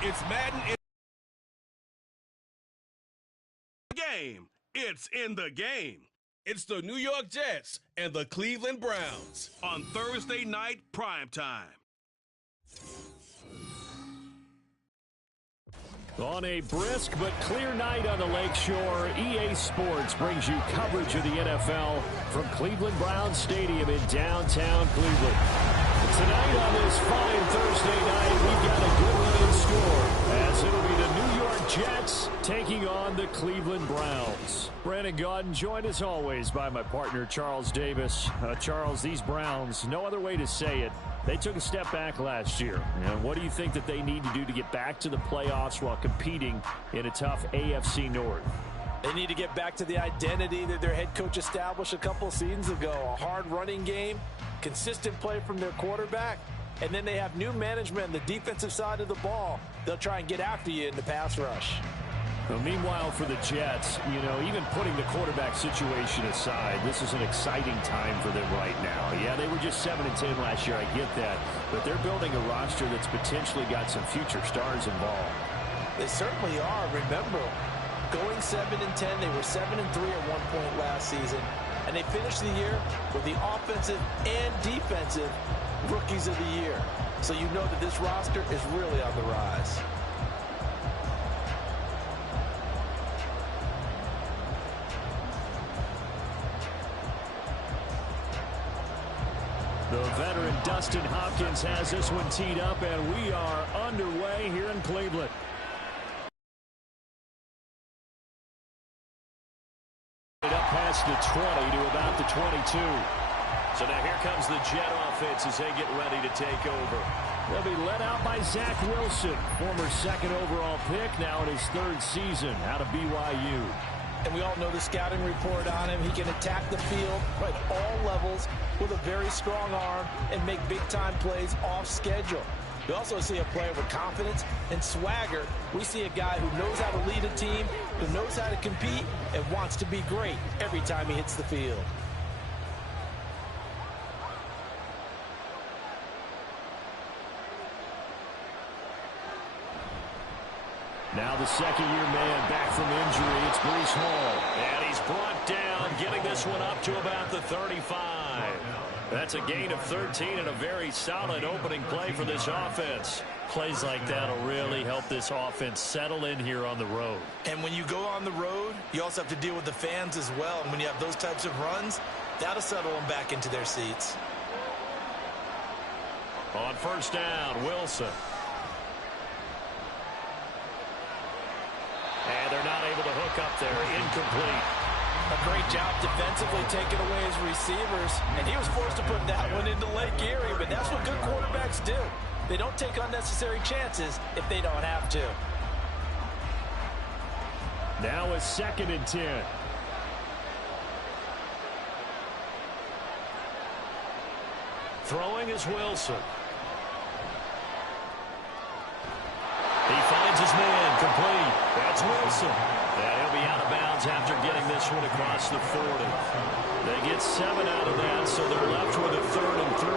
It's Madden in the game. It's in the game. It's the New York Jets and the Cleveland Browns on Thursday night primetime. On a brisk but clear night on the Lakeshore, EA Sports brings you coverage of the NFL from Cleveland Browns Stadium in downtown Cleveland. Tonight on this fine Thursday night, we've got a good one in store, as it'll be the New York Jets taking on the Cleveland Browns. Brandon Gaudin, joined as always by my partner Charles Davis. Charles, these Browns, no other way to say it, they took a step back last year. And what do you think that they need to do to get back to the playoffs while competing in a tough AFC North? They need to get back to the identity that their head coach established a couple seasons ago. A hard running game, consistent play from their quarterback, and then they have new management on the defensive side of the ball. They'll try and get after you in the pass rush. Well, meanwhile, for the Jets, even putting the quarterback situation aside, this is an exciting time for them right now. Yeah, they were just 7-10 last year, I get that, but they're building a roster that's potentially got some future stars involved. They certainly are. Remember, going 7-10, they were 7-3 at one point last season, and they finished the year with the offensive and defensive rookies of the year. So you know that this roster is really on the rise. The veteran Dustin Hopkins has this one teed up, and we are underway here in Cleveland. Up past the 20 to about the 22. So now here comes the Jet offense as they get ready to take over. They'll be led out by Zach Wilson, former second overall pick, now in his third season out of BYU. And we all know the scouting report on him. He can attack the field at all levels with a very strong arm and make big-time plays off schedule. We also see a player with confidence and swagger. We see a guy who knows how to lead a team, who knows how to compete, and wants to be great every time he hits the field. Now the second-year man back from injury. It's Breece Hall. And he's brought down, getting this one up to about the 35. That's a gain of 13 and a very solid opening play for this offense. Plays like that will really help this offense settle in here on the road. And when you go on the road, you also have to deal with the fans as well. And when you have those types of runs, that'll settle them back into their seats. On first down, Wilson. And they're not able to hook up there. Incomplete. A great job defensively taking away his receivers. And he was forced to put that one into Lake Erie. But that's what good quarterbacks do. They don't take unnecessary chances if they don't have to. Now a 2nd and 10. Throwing is Wilson. He finds his man, complete. That's Wilson. And he'll be out of bounds after getting this one across the 40. They get 7 out of that, so they're left with a 3rd and 3.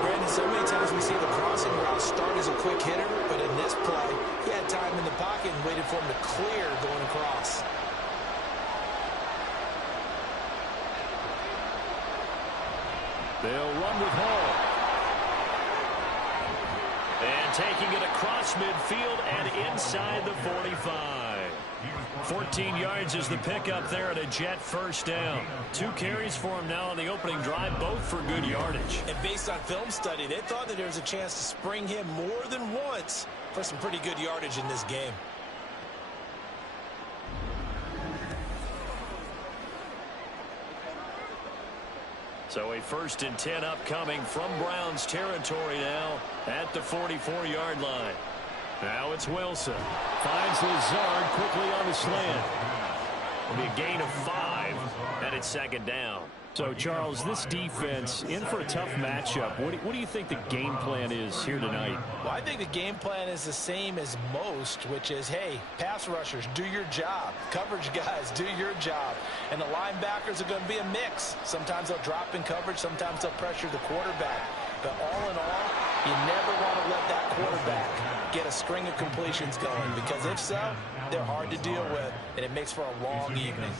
Brandon, so many times we see the crossing route start as a quick hitter, but in this play, he had time in the pocket and waited for him to clear going across. They'll run with Hall. And taking it across midfield and inside the 45. 14 yards is the pickup there at a Jet first down. 2 carries for him now on the opening drive, both for good yardage. And based on film study, they thought that there was a chance to spring him more than once for some pretty good yardage in this game. So a 1st and 10 upcoming from Browns territory now at the 44-yard line. Now it's Wilson. Finds Lazard quickly on the slant. It'll be a gain of 5, and it's 2nd down. So, Charles, this defense in for a tough matchup. What do you think the game plan is here tonight? Well, I think the game plan is the same as most, which is, hey, pass rushers, do your job. Coverage guys, do your job. And the linebackers are going to be a mix. Sometimes they'll drop in coverage. Sometimes they'll pressure the quarterback. But all in all, You never want to let that quarterback get a string of completions going, because if so, they're hard to deal with, and it makes for a long evening.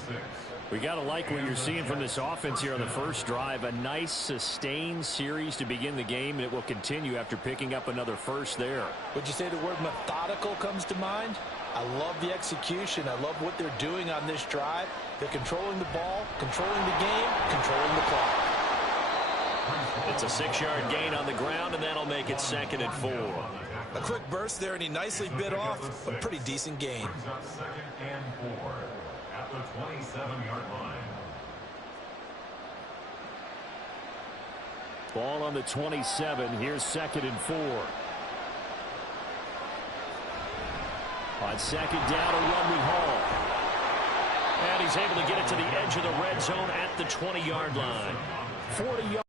We got to like what you're seeing from this offense here on the first drive. A nice, sustained series to begin the game, and it will continue after picking up another first there. Would you say the word methodical comes to mind? I love the execution. I love what they're doing on this drive. They're controlling the ball, controlling the game, controlling the clock. It's a 6-yard gain on the ground, and that'll make it 2nd and 4. A quick burst there, and he nicely bit off a pretty decent gain. 2nd and 4 at the 27-yard line. Ball on the 27. Here's 2nd and 4. On 2nd down, a Romney Hall. And he's able to get it to the edge of the red zone at the 20-yard line. 40 yards.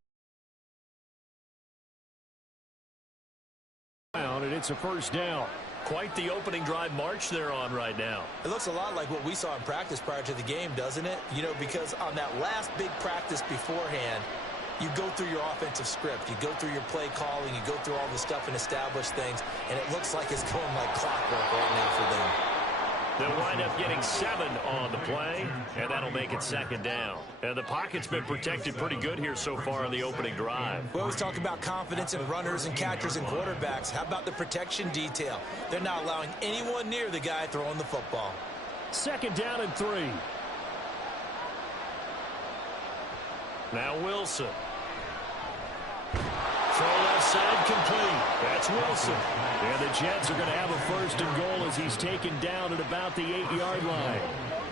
And it's a first down. Quite the opening drive march they're on right now. It looks a lot like what we saw in practice prior to the game, doesn't it? You know, because on that last big practice beforehand, you go through your offensive script. You go through your play calling. You go through all the stuff and establish things. And it looks like it's going like clockwork right now for them. They'll wind up getting 7 on the play, and that'll make it 2nd down. And the pocket's been protected pretty good here so far in the opening drive. We always talk about confidence in runners and catchers and quarterbacks. How about the protection detail? They're not allowing anyone near the guy throwing the football. 2nd down and 3. Now Wilson. Throw left side complete. That's Wilson. And the Jets are going to have a 1st and goal as he's taken down at about the 8-yard line.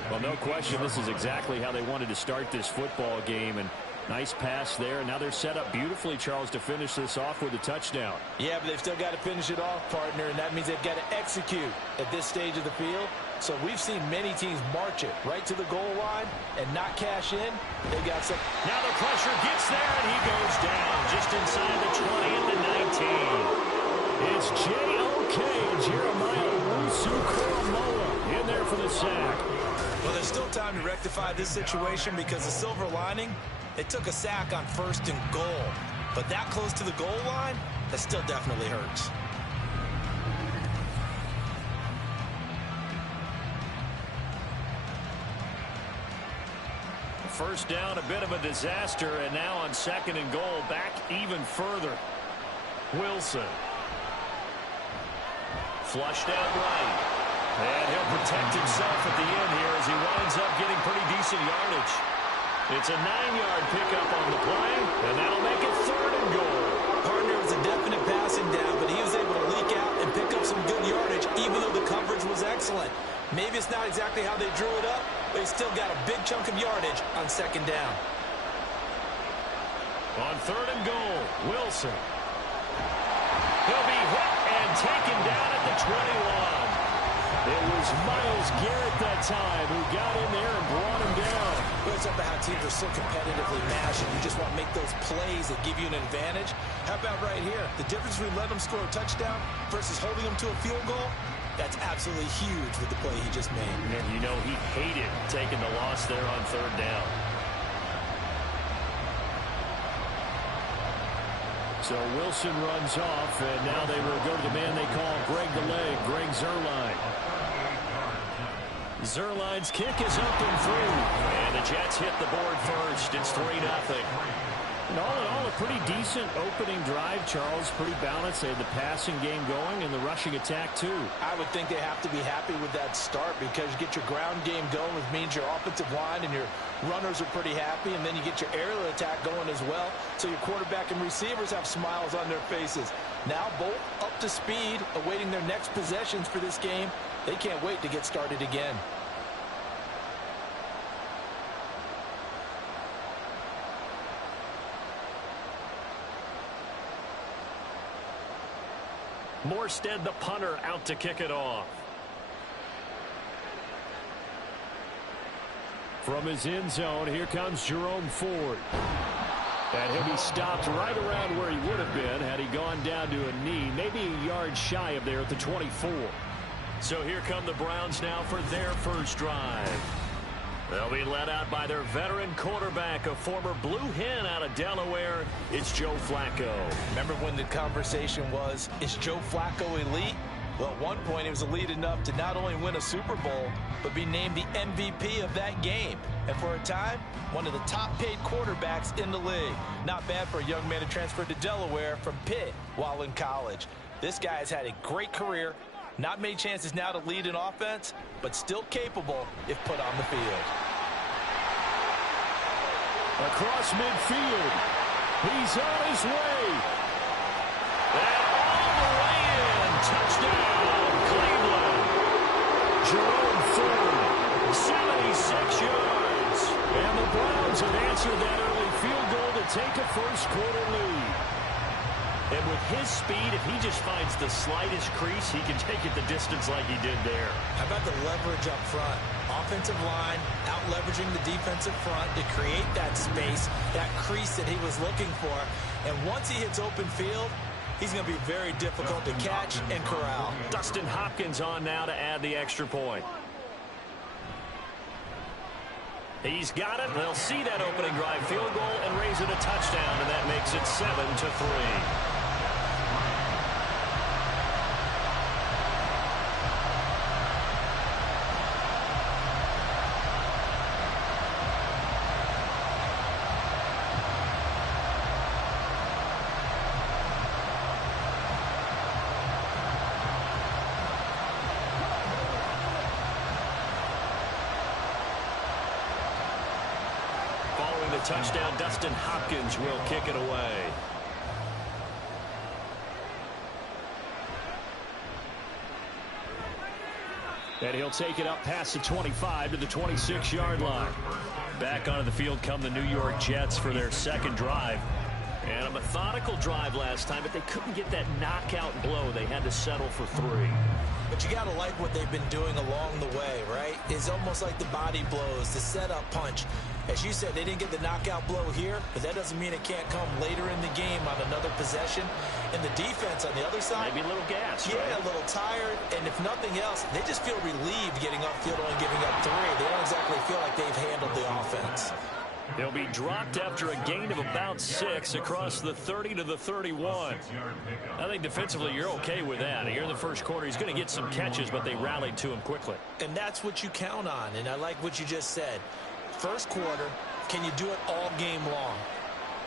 Well, no question, this is exactly how they wanted to start this football game. And nice pass there. And now they're set up beautifully, Charles, to finish this off with a touchdown. Yeah, but they've still got to finish it off, partner. And that means they've got to execute at this stage of the field. So we've seen many teams march it right to the goal line and not cash in. They got some. Now the pressure gets there, and he goes down just inside the 20 at the 19. It's J.O.K. Jeremiah Owusu-Koramoah in there for the sack. Well, there's still time to rectify this situation because the silver lining, they took a sack on 1st and goal. But that close to the goal line, that still definitely hurts. First down, a bit of a disaster, and now on 2nd and goal, back even further. Wilson. Flushed out right. And he'll protect himself at the end here as he winds up getting pretty decent yardage. It's a 9-yard pickup on the play, and that'll make it 3rd and goal. Partner was a definite passing down, but he was able to leak out and pick up some good yardage, even though the coverage was excellent. Maybe it's not exactly how they drew it up, but he still got a big chunk of yardage on 2nd down. On 3rd and goal, Wilson. He'll be hit and taken down at the 21. It was Myles Garrett that time who got in there and brought him down. Well, it's about how teams are so competitively matched, and you just want to make those plays that give you an advantage. How about right here? The difference between letting them score a touchdown versus holding them to a field goal, that's absolutely huge with the play he just made. And you know he hated taking the loss there on 3rd down. So Wilson runs off, and now they will go to the man they call Greg the Leg, Greg Zuerlein. Zuerlein's kick is up and through, and the Jets hit the board first. It's 3-0. And all in all, a pretty decent opening drive, Charles. Pretty balanced. They had the passing game going and the rushing attack, too. I would think they have to be happy with that start because you get your ground game going, which means your offensive line and your runners are pretty happy, and then you get your aerial attack going as well, so your quarterback and receivers have smiles on their faces. Now both up to speed, awaiting their next possessions for this game. They can't wait to get started again. Morstead, the punter, out to kick it off. From his end zone, here comes Jerome Ford. And he'll be stopped right around where he would have been had he gone down to a knee, maybe a yard shy of there at the 24. So here come the Browns now for their first drive. They'll be led out by their veteran quarterback, a former Blue Hen out of Delaware. It's Joe Flacco. Remember when the conversation was, is Joe Flacco elite? Well, at one point, he was elite enough to not only win a Super Bowl, but be named the MVP of that game. And for a time, one of the top-paid quarterbacks in the league. Not bad for a young man who transferred to Delaware from Pitt while in college. This guy has had a great career. Not many chances now to lead an offense, but still capable if put on the field. Across midfield, he's on his way. And all the way in, touchdown, Cleveland. Jerome Ford, 76 yards. And the Browns have answered that early field goal to take a first-quarter lead. And with his speed, if he just finds the slightest crease, he can take it the distance like he did there. How about the leverage up front? Offensive line out-leveraging the defensive front to create that space, that crease that he was looking for. And once he hits open field, he's going to be very difficult to catch and corral. Dustin Hopkins on now to add the extra point. He's got it. They'll see that opening drive field goal and raise it a touchdown, and that makes it 7-3. Touchdown, Dustin Hopkins will kick it away. And he'll take it up past the 25 to the 26-yard line. Back onto the field come the New York Jets for their second drive. And a methodical drive last time, but they couldn't get that knockout blow. They had to settle for 3. But you got to like what they've been doing along the way, right? It's almost like the body blows, the setup punch. As you said, they didn't get the knockout blow here, but that doesn't mean it can't come later in the game on another possession. And the defense on the other side, maybe a little gas, yeah, right? A little tired. And if nothing else, they just feel relieved getting upfield only giving up 3. They don't exactly feel like they've handled the offense. They'll be dropped after a gain of about 6 across the 30 to the 31. I think defensively you're okay with that. Here in the first quarter, he's going to get some catches, but they rallied to him quickly. And that's what you count on, and I like what you just said. First quarter, can you do it all game long?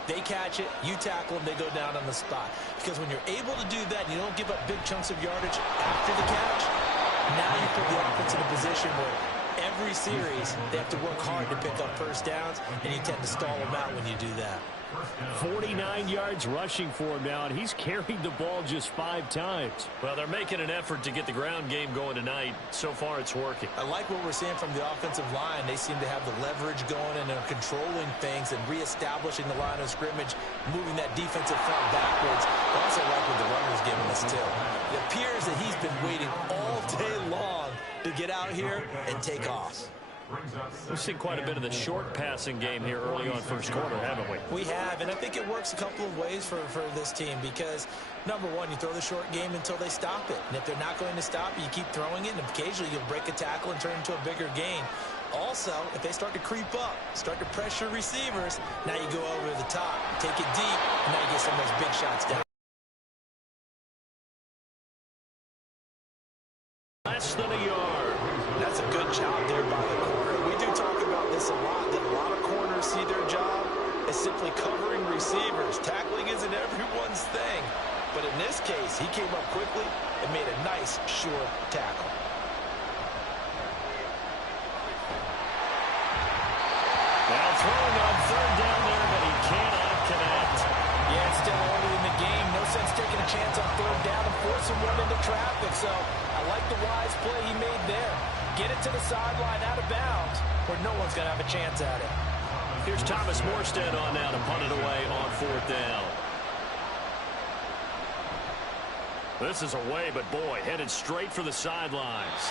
They catch it, you tackle them, they go down on the spot. Because when you're able to do that, you don't give up big chunks of yardage after the catch, now you put the offense in a position where every series, they have to work hard to pick up first downs, and you tend to stall them out when you do that. 49 yards rushing for him now, and he's carried the ball just 5 times. Well, they're making an effort to get the ground game going tonight. So far, it's working. I like what we're seeing from the offensive line. They seem to have the leverage going, and they're controlling things and reestablishing the line of scrimmage, moving that defensive front backwards. I also like what the runner's giving us, too. It appears that he's been waiting all day long to get out here and take off. We've seen quite a bit of the short passing game here early on first quarter, haven't we? We have, and I think it works a couple of ways for this team because, number one, you throw the short game until they stop it. And if they're not going to stop it, you keep throwing it, and occasionally you'll break a tackle and turn into a bigger gain. Also, if they start to creep up, start to pressure receivers, now you go over the top, take it deep, and now you get some of those big shots down. Less than a yard. That's a good job there by the corner. We do talk about this a lot, that a lot of corners see their job as simply covering receivers. Tackling isn't everyone's thing. But in this case, he came up quickly and made a nice, sure tackle. Now throwing on third down there, but he cannot connect. Yeah, it's still early in the game. No sense taking a chance on third down and forcing one into traffic. So I like the wise play he made there. Get it to the sideline out of bounds where no one's going to have a chance at it. Here's Thomas Morstead on now to punt it away on fourth down. This is away, but boy, headed straight for the sidelines.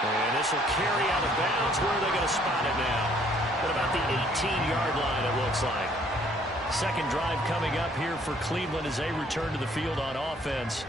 And this will carry out of bounds. Where are they going to spot it now? At about the 18-yard line, it looks like. Second drive coming up here for Cleveland as they return to the field on offense.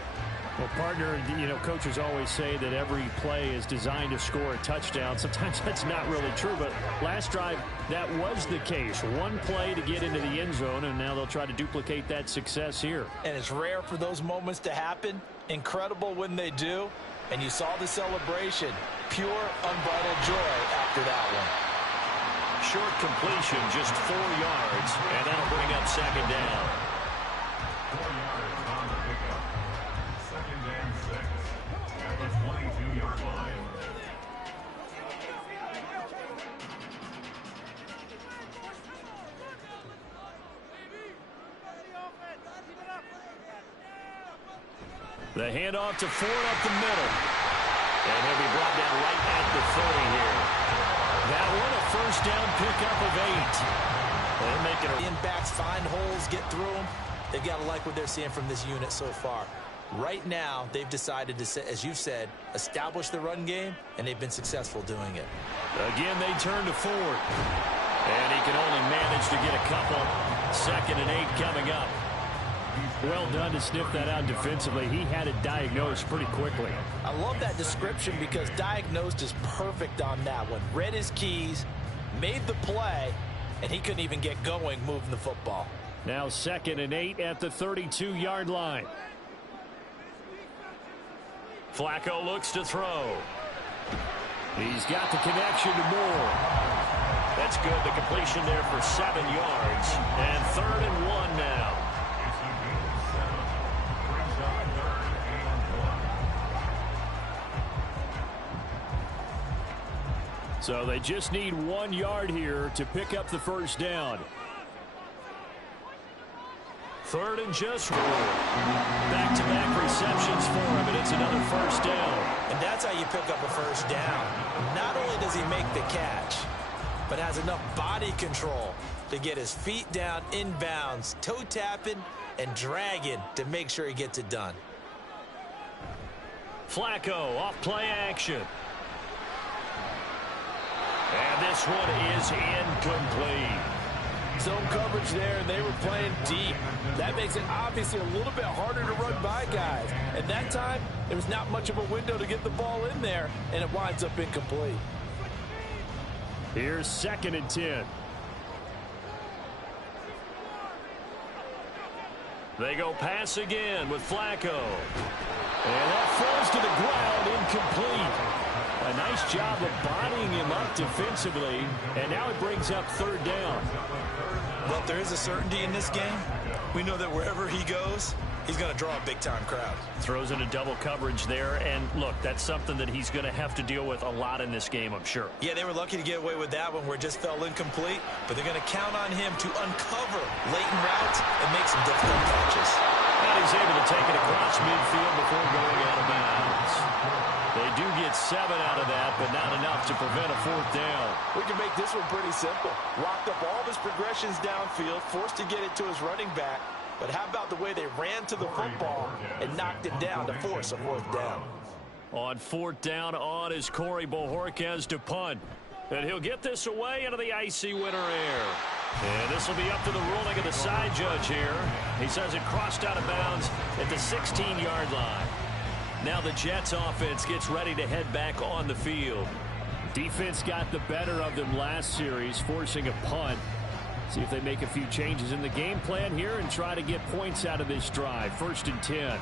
Well, partner, coaches always say that every play is designed to score a touchdown. Sometimes that's not really true, but last drive, that was the case. One play to get into the end zone, and now they'll try to duplicate that success here. And it's rare for those moments to happen. Incredible when they do. And you saw the celebration. Pure, unbridled joy after that one. Short completion, just 4 yards, and that'll bring up second down. 4 yards on the pickup. Second and 6 at the 22-yard line. The handoff to Ford up the middle. And he'll be brought down right at the 30 here. That one, a first down pickup of 8. They're making In backs, find holes, get through them. They've got to like what they're seeing from this unit so far. Right now, they've decided to, as you said, establish the run game, and they've been successful doing it. Again, they turn to Ford. And he can only manage to get a couple. 2nd and 8 coming up. Well done to sniff that out defensively. He had it diagnosed pretty quickly. I love that description because diagnosed is perfect on that one. Read his keys, made the play, and he couldn't even get going moving the football. Now 2nd and 8 at the 32-yard line. Flacco looks to throw. He's got the connection to Moore. That's good. The completion there for 7 yards. And 3rd and 1 now. So they just need 1 yard here to pick up the first down. 3rd and just 4. Back-to-back receptions for him, and it's another first down. And that's how you pick up a first down. Not only does he make the catch, but has enough body control to get his feet down inbounds, toe tapping and dragging to make sure he gets it done. Flacco off play action. And this one is incomplete. Zone coverage there, and they were playing deep. That makes it obviously a little bit harder to run by guys. At that time, there was not much of a window to get the ball in there, and it winds up incomplete. Here's 2nd and 10. They go pass again with Flacco. And that falls to the ground, incomplete. A nice job of bodying him up defensively, and now it brings up 3rd down. Well, if there is a certainty in this game, we know that wherever he goes, he's going to draw a big-time crowd. Throws into double coverage there, and look, that's something that he's going to have to deal with a lot in this game, I'm sure. Yeah, they were lucky to get away with that one where it just fell incomplete, but they're going to count on him to uncover latent routes and make some difficult catches. And he's able to take it across midfield before going out of bounds. They do get 7 out of that, but not enough to prevent a 4th down. We can make this one pretty simple. Locked up all of his progressions downfield, forced to get it to his running back. But how about the way they ran to the football and knocked him down to force a 4th down? On 4th down on is Corey Bojorquez to punt. And he'll get this away into the icy winter air. And this will be up to the ruling of the side judge here. He says it crossed out of bounds at the 16-yard line. Now the Jets offense gets ready to head back on the field. Defense got the better of them last series, forcing a punt. See if they make a few changes in the game plan here and try to get points out of this drive. 1st and 10.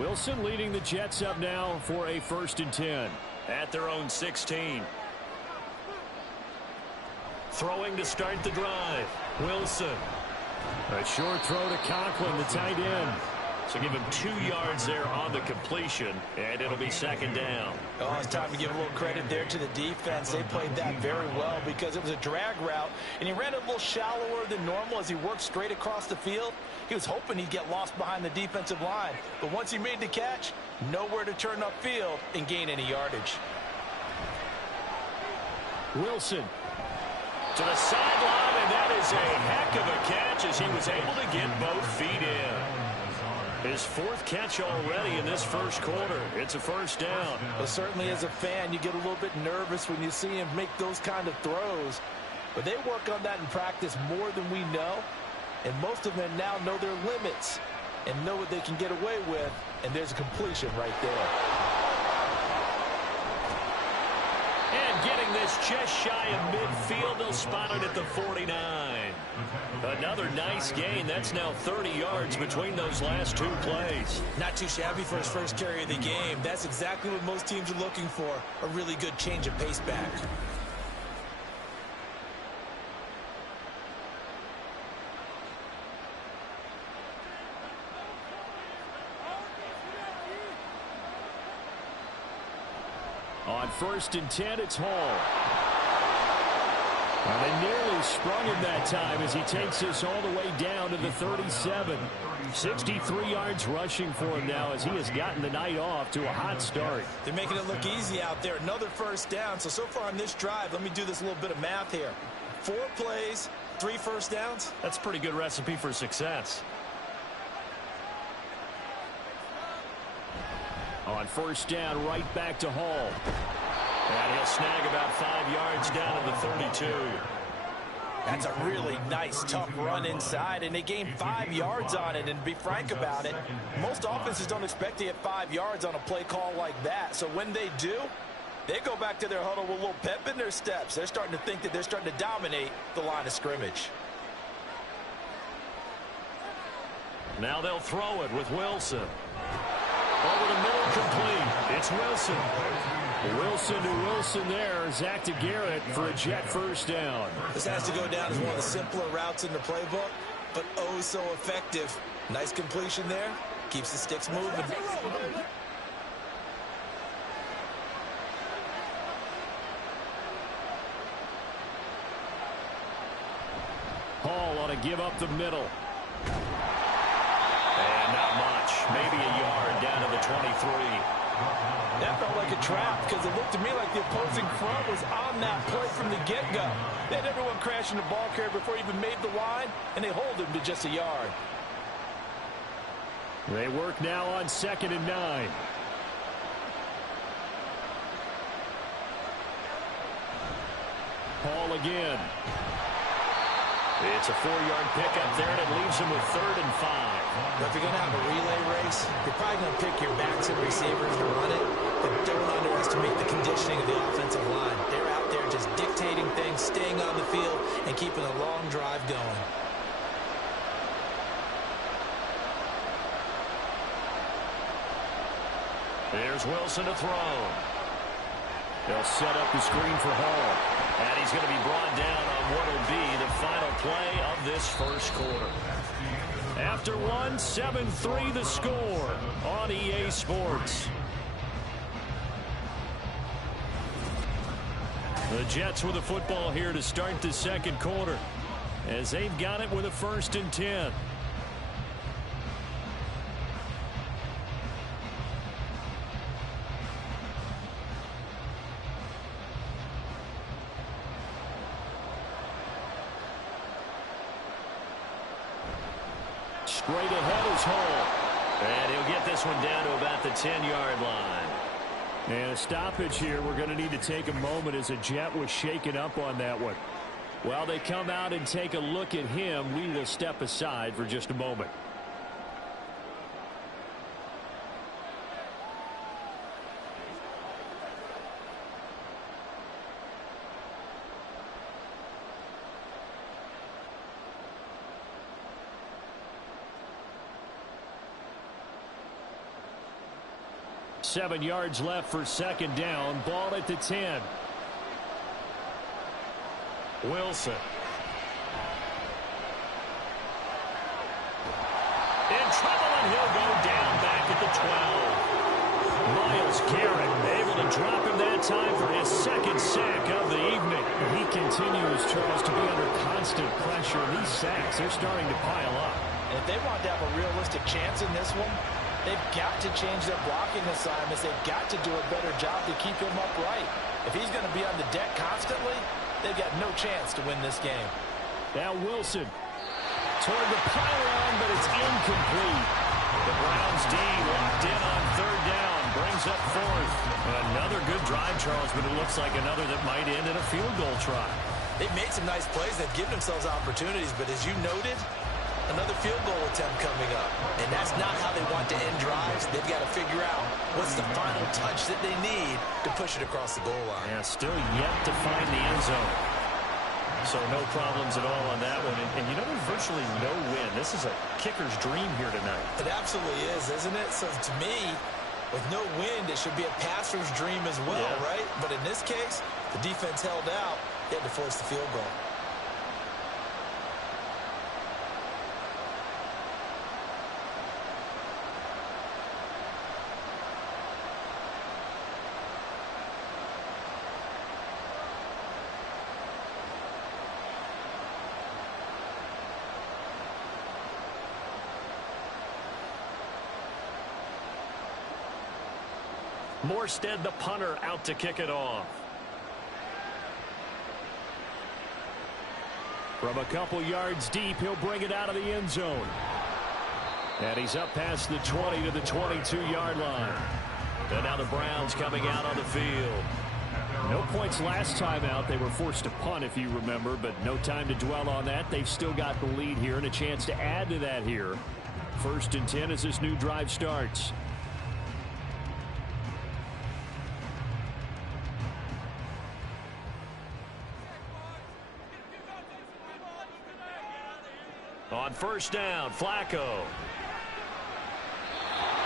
Wilson leading the Jets up now for a 1st and 10. At their own 16. Throwing to start the drive. Wilson. A short throw to Conklin, the tight end. So give him 2 yards there on the completion, and it'll be 2nd down. Oh, it's time to give a little credit there to the defense. They played that very well because it was a drag route, and he ran a little shallower than normal as he worked straight across the field. He was hoping he'd get lost behind the defensive line, but once he made the catch, nowhere to turn upfield and gain any yardage. Wilson to the sideline, and that is a heck of a catch as he was able to get both feet in. His 4th catch already in this first quarter. It's a 1st down. Well, certainly as a fan, you get a little bit nervous when you see him make those kind of throws. But they work on that in practice more than we know. And most of them now know their limits and know what they can get away with. And there's a completion right there. And getting this just shy of midfield, they'll spot it at the 49. Another nice gain. That's now 30 yards between those last two plays. Not too shabby for his first carry of the game. That's exactly what most teams are looking for, a really good change of pace back. On 1st and 10, it's Hall. And they nearly sprung him that time as he takes this all the way down to the 37. 63 yards rushing for him now as he has gotten the night off to a hot start. They're making it look easy out there. Another first down. So far on this drive, let me do this little bit of math here. 4 plays, 3 first downs. That's a pretty good recipe for success. On 1st down, right back to Hall. And he'll snag about 5 yards down to the 32. That's a really nice, tough run inside, and they gained 5 yards on it. And to be frank about it, most offenses don't expect to get 5 yards on a play call like that. So when they do, they go back to their huddle with a little pep in their steps. They're starting to think that they're starting to dominate the line of scrimmage. Now they'll throw it with Wilson. Over the middle, complete. It's Wilson. Wilson to Wilson there. Zach to Garrett for a Jet first down. This has to go down as one of the simpler routes in the playbook, but oh so effective. Nice completion there. Keeps the sticks moving. Hall ought to give up the middle. And not much. Maybe a yard down to the 23. That felt like a trap because it looked to me like the opposing front was on that play from the get-go. They had everyone crashing the ball carrier before he even made the line, and they hold him to just a yard. They work now on 2nd and 9. Hall again. It's a 4-yard pickup there, and it leaves him with 3rd and 5. If you're going to have a relay race, you're probably going to pick your backs and receivers to run it, but don't underestimate the conditioning of the offensive line. They're out there just dictating things, staying on the field, and keeping a long drive going. There's Wilson to throw. They'll set up the screen for Hall. And he's going to be brought down on what will be the final play of this first quarter. After 7-3 the score on EA Sports. The Jets with the football here to start the second quarter as they've got it with a 1st and 10. Straight ahead is Hall. And he'll get this one down to about the 10-yard line. And a stoppage here. We're going to need to take a moment as a Jet was shaken up on that one. While they come out and take a look at him, we will step aside for just a moment. Seven yards left for 2nd down. Ball at the 10. Wilson. In trouble, and he'll go down back at the 12. Myles Garrett able to drop him that time for his 2nd sack of the evening. He continues, Charles, to be under constant pressure. And these sacks, they're starting to pile up. And if they want to have a realistic chance in this one, they've got to change their blocking assignments. They've got to do a better job to keep him upright. If he's going to be on the deck constantly, they've got no chance to win this game. Now Wilson toward the pylon, but it's incomplete. The Browns D locked in on 3rd down. Brings up 4th. Another good drive, Charles, but it looks like another that might end in a field goal try. They've made some nice plays. They've given themselves opportunities, but as you noted, Another field goal attempt coming up. And that's not how they want to end drives. They've got to figure out what's the final touch that they need to push it across the goal line. Yeah, still yet to find the end zone. So no problems at all on that one. And you know, there's virtually no win. This is a kicker's dream here tonight. It absolutely is, isn't it? So to me, with no wind, it should be a passer's dream as well, right? But in this case, the defense held out. They had to force the field goal. Morstead, the punter, out to kick it off. From a couple yards deep, he'll bring it out of the end zone. And he's up past the 20 to the 22-yard line. And now the Browns coming out on the field. No points last time out. They were forced to punt, if you remember, but no time to dwell on that. They've still got the lead here and a chance to add to that here. 1st and 10 as this new drive starts. On 1st down, Flacco.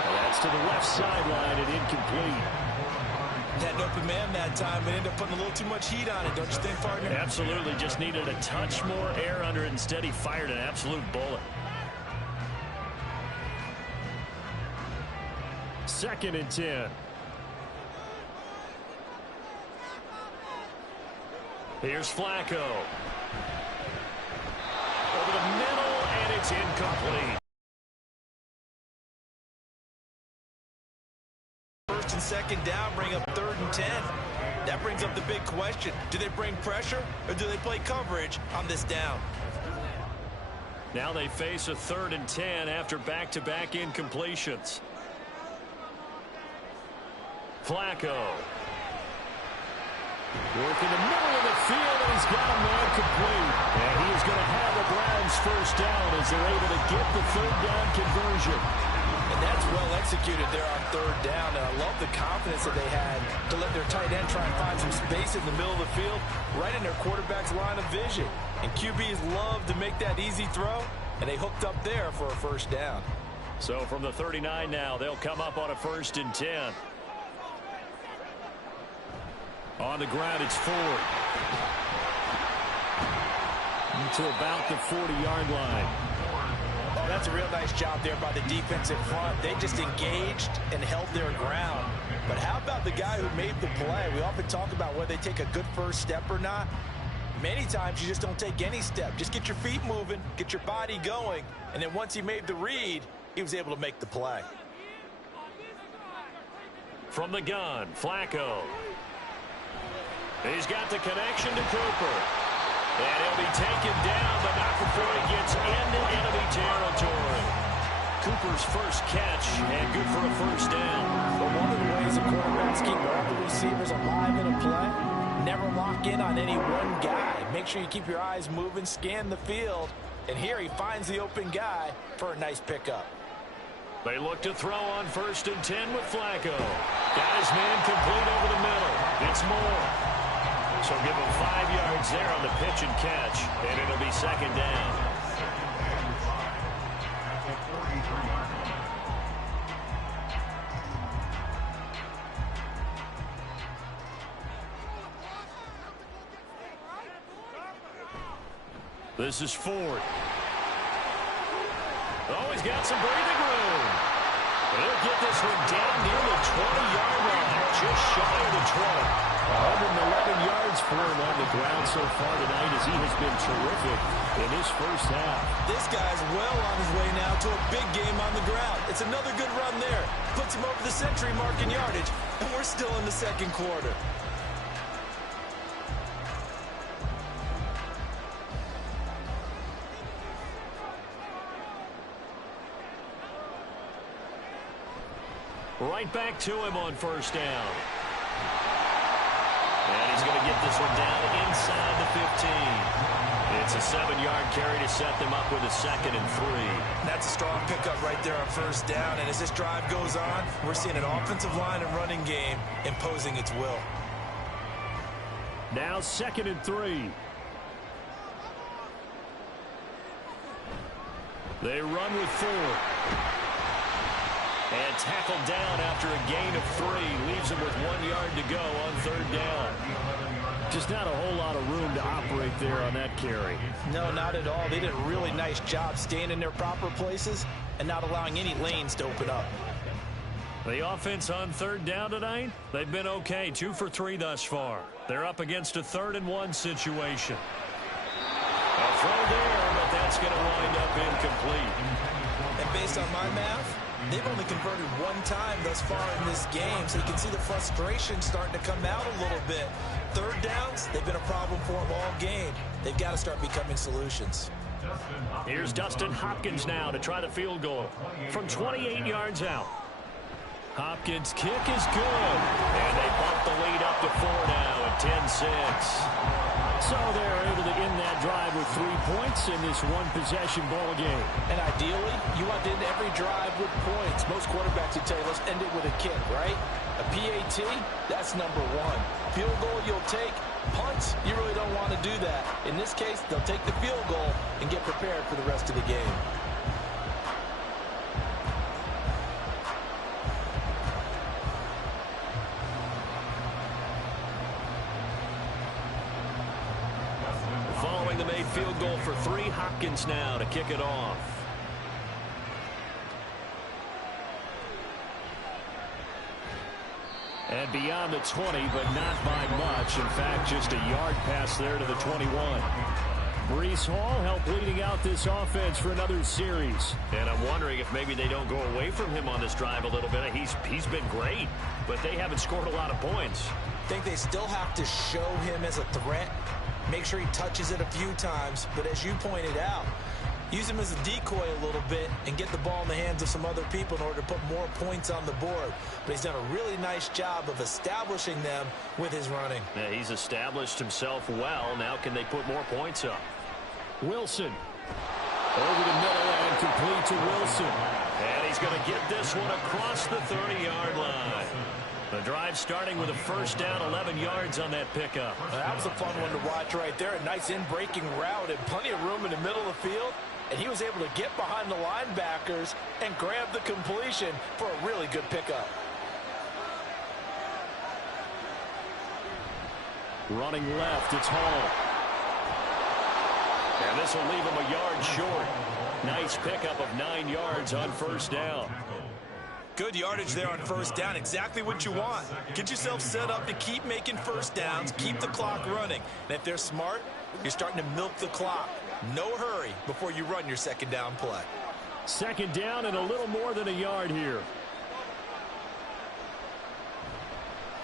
And that's to the left sideline and incomplete. Had an open man that time, but ended up putting a little too much heat on it, don't you think, partner? Absolutely. Just needed a touch more air under it. Instead, he fired an absolute bullet. 2nd and 10. Here's Flacco. Over the middle, and it's incomplete. 1st and 2nd down, bring up 3rd and 10. That brings up the big question. Do they bring pressure, or do they play coverage on this down? Now they face a 3rd and 10 after back-to-back incompletions. Flacco. Working the middle of the field, and he's got a man complete. And he is going to have the Browns 1st down as they're able to get the 3rd down conversion. And that's well executed there on 3rd down. And I love the confidence that they had to let their tight end try and find some space in the middle of the field, right in their quarterback's line of vision. And QBs love to make that easy throw, and they hooked up there for a 1st down. So from the 39 now, they'll come up on a 1st and 10. On the ground, it's Ford. To about the 40-yard line. Oh, that's a real nice job there by the defense in front. They just engaged and held their ground. But how about the guy who made the play? We often talk about whether they take a good first step or not. Many times you just don't take any step. Just get your feet moving, get your body going, and then once he made the read, he was able to make the play. From the gun, Flacco. He's got the connection to Cooper. And he'll be taken down, but not before he gets into enemy territory. Cooper's first catch, and good for a 1st down. But one of the ways the quarterbacks keep all the receivers alive in a play, never lock in on any one guy. Make sure you keep your eyes moving, scan the field, and here he finds the open guy for a nice pickup. They look to throw on 1st and 10 with Flacco. Got his man complete over the middle. It's Moore. So give him 5 yards there on the pitch and catch, and it'll be 2nd down. This is Ford. Oh, he's got some breathing room. He'll get this one down near the 20-yard line, just shy of the 20. 111 yards for him on the ground so far tonight as he has been terrific in his 1st half. This guy's well on his way now to a big game on the ground. It's another good run there. Puts him over the century mark in yardage, and we're still in the 2nd quarter. Right back to him on 1st down. And he's going to get this one down inside the 15. It's a 7-yard carry to set them up with a 2nd and 3. That's a strong pickup right there on first down. And as this drive goes on, we're seeing an offensive line and running game imposing its will. Now 2nd and 3. They run with 4. And tackled down after a gain of 3. Leaves them with 1 yard to go on 3rd down. Just not a whole lot of room to operate there on that carry. No, not at all. They did a really nice job staying in their proper places and not allowing any lanes to open up. The offense on 3rd down tonight, they've been okay. 2 for 3 thus far. They're up against a 3rd and 1 situation. A throw there, but that's going to wind up incomplete. And based on my math, they've only converted 1 time thus far in this game, so you can see the frustration starting to come out a little bit. 3rd downs, they've been a problem for them all game. They've got to start becoming solutions. Here's Dustin Hopkins now to try the field goal from 28 yards out. Hopkins' kick is good, and they bump the lead up to 4 now at 10-6. So they're able to end that drive with 3 points in this one-possession ball game. And ideally, you want to end every drive with points. Most quarterbacks would tell you, let's end it with a kick, right? A PAT, that's number 1. Field goal you'll take. Punts, you really don't want to do that. In this case, they'll take the field goal and get prepared for the rest of the game. Following the made field goal for 3, Hopkins now to kick it off. And beyond the 20, but not by much. In fact, just a yard pass there to the 21. Breece Hall helped leading out this offense for another series. And I'm wondering if maybe they don't go away from him on this drive a little bit. He's been great, but they haven't scored a lot of points. I think they still have to show him as a threat. Make sure he touches it a few times. But as you pointed out, use him as a decoy a little bit and get the ball in the hands of some other people in order to put more points on the board. But he's done a really nice job of establishing them with his running. Yeah, he's established himself well. Now can they put more points up? Wilson over the middle and complete to Wilson. And he's going to get this one across the 30-yard line. The drive starting with a first down, 11 yards on that pickup. That was a fun one to watch right there. A nice in-breaking route and plenty of room in the middle of the field. And he was able to get behind the linebackers and grab the completion for a really good pickup. Running left, it's Hall. And this will leave him a yard short. Nice pickup of 9 yards on first down. Good yardage there on first down. Exactly what you want. Get yourself set up to keep making first downs, keep the clock running. And if they're smart, you're starting to milk the clock. No hurry before you run your second down play. Second down and a little more than a yard here.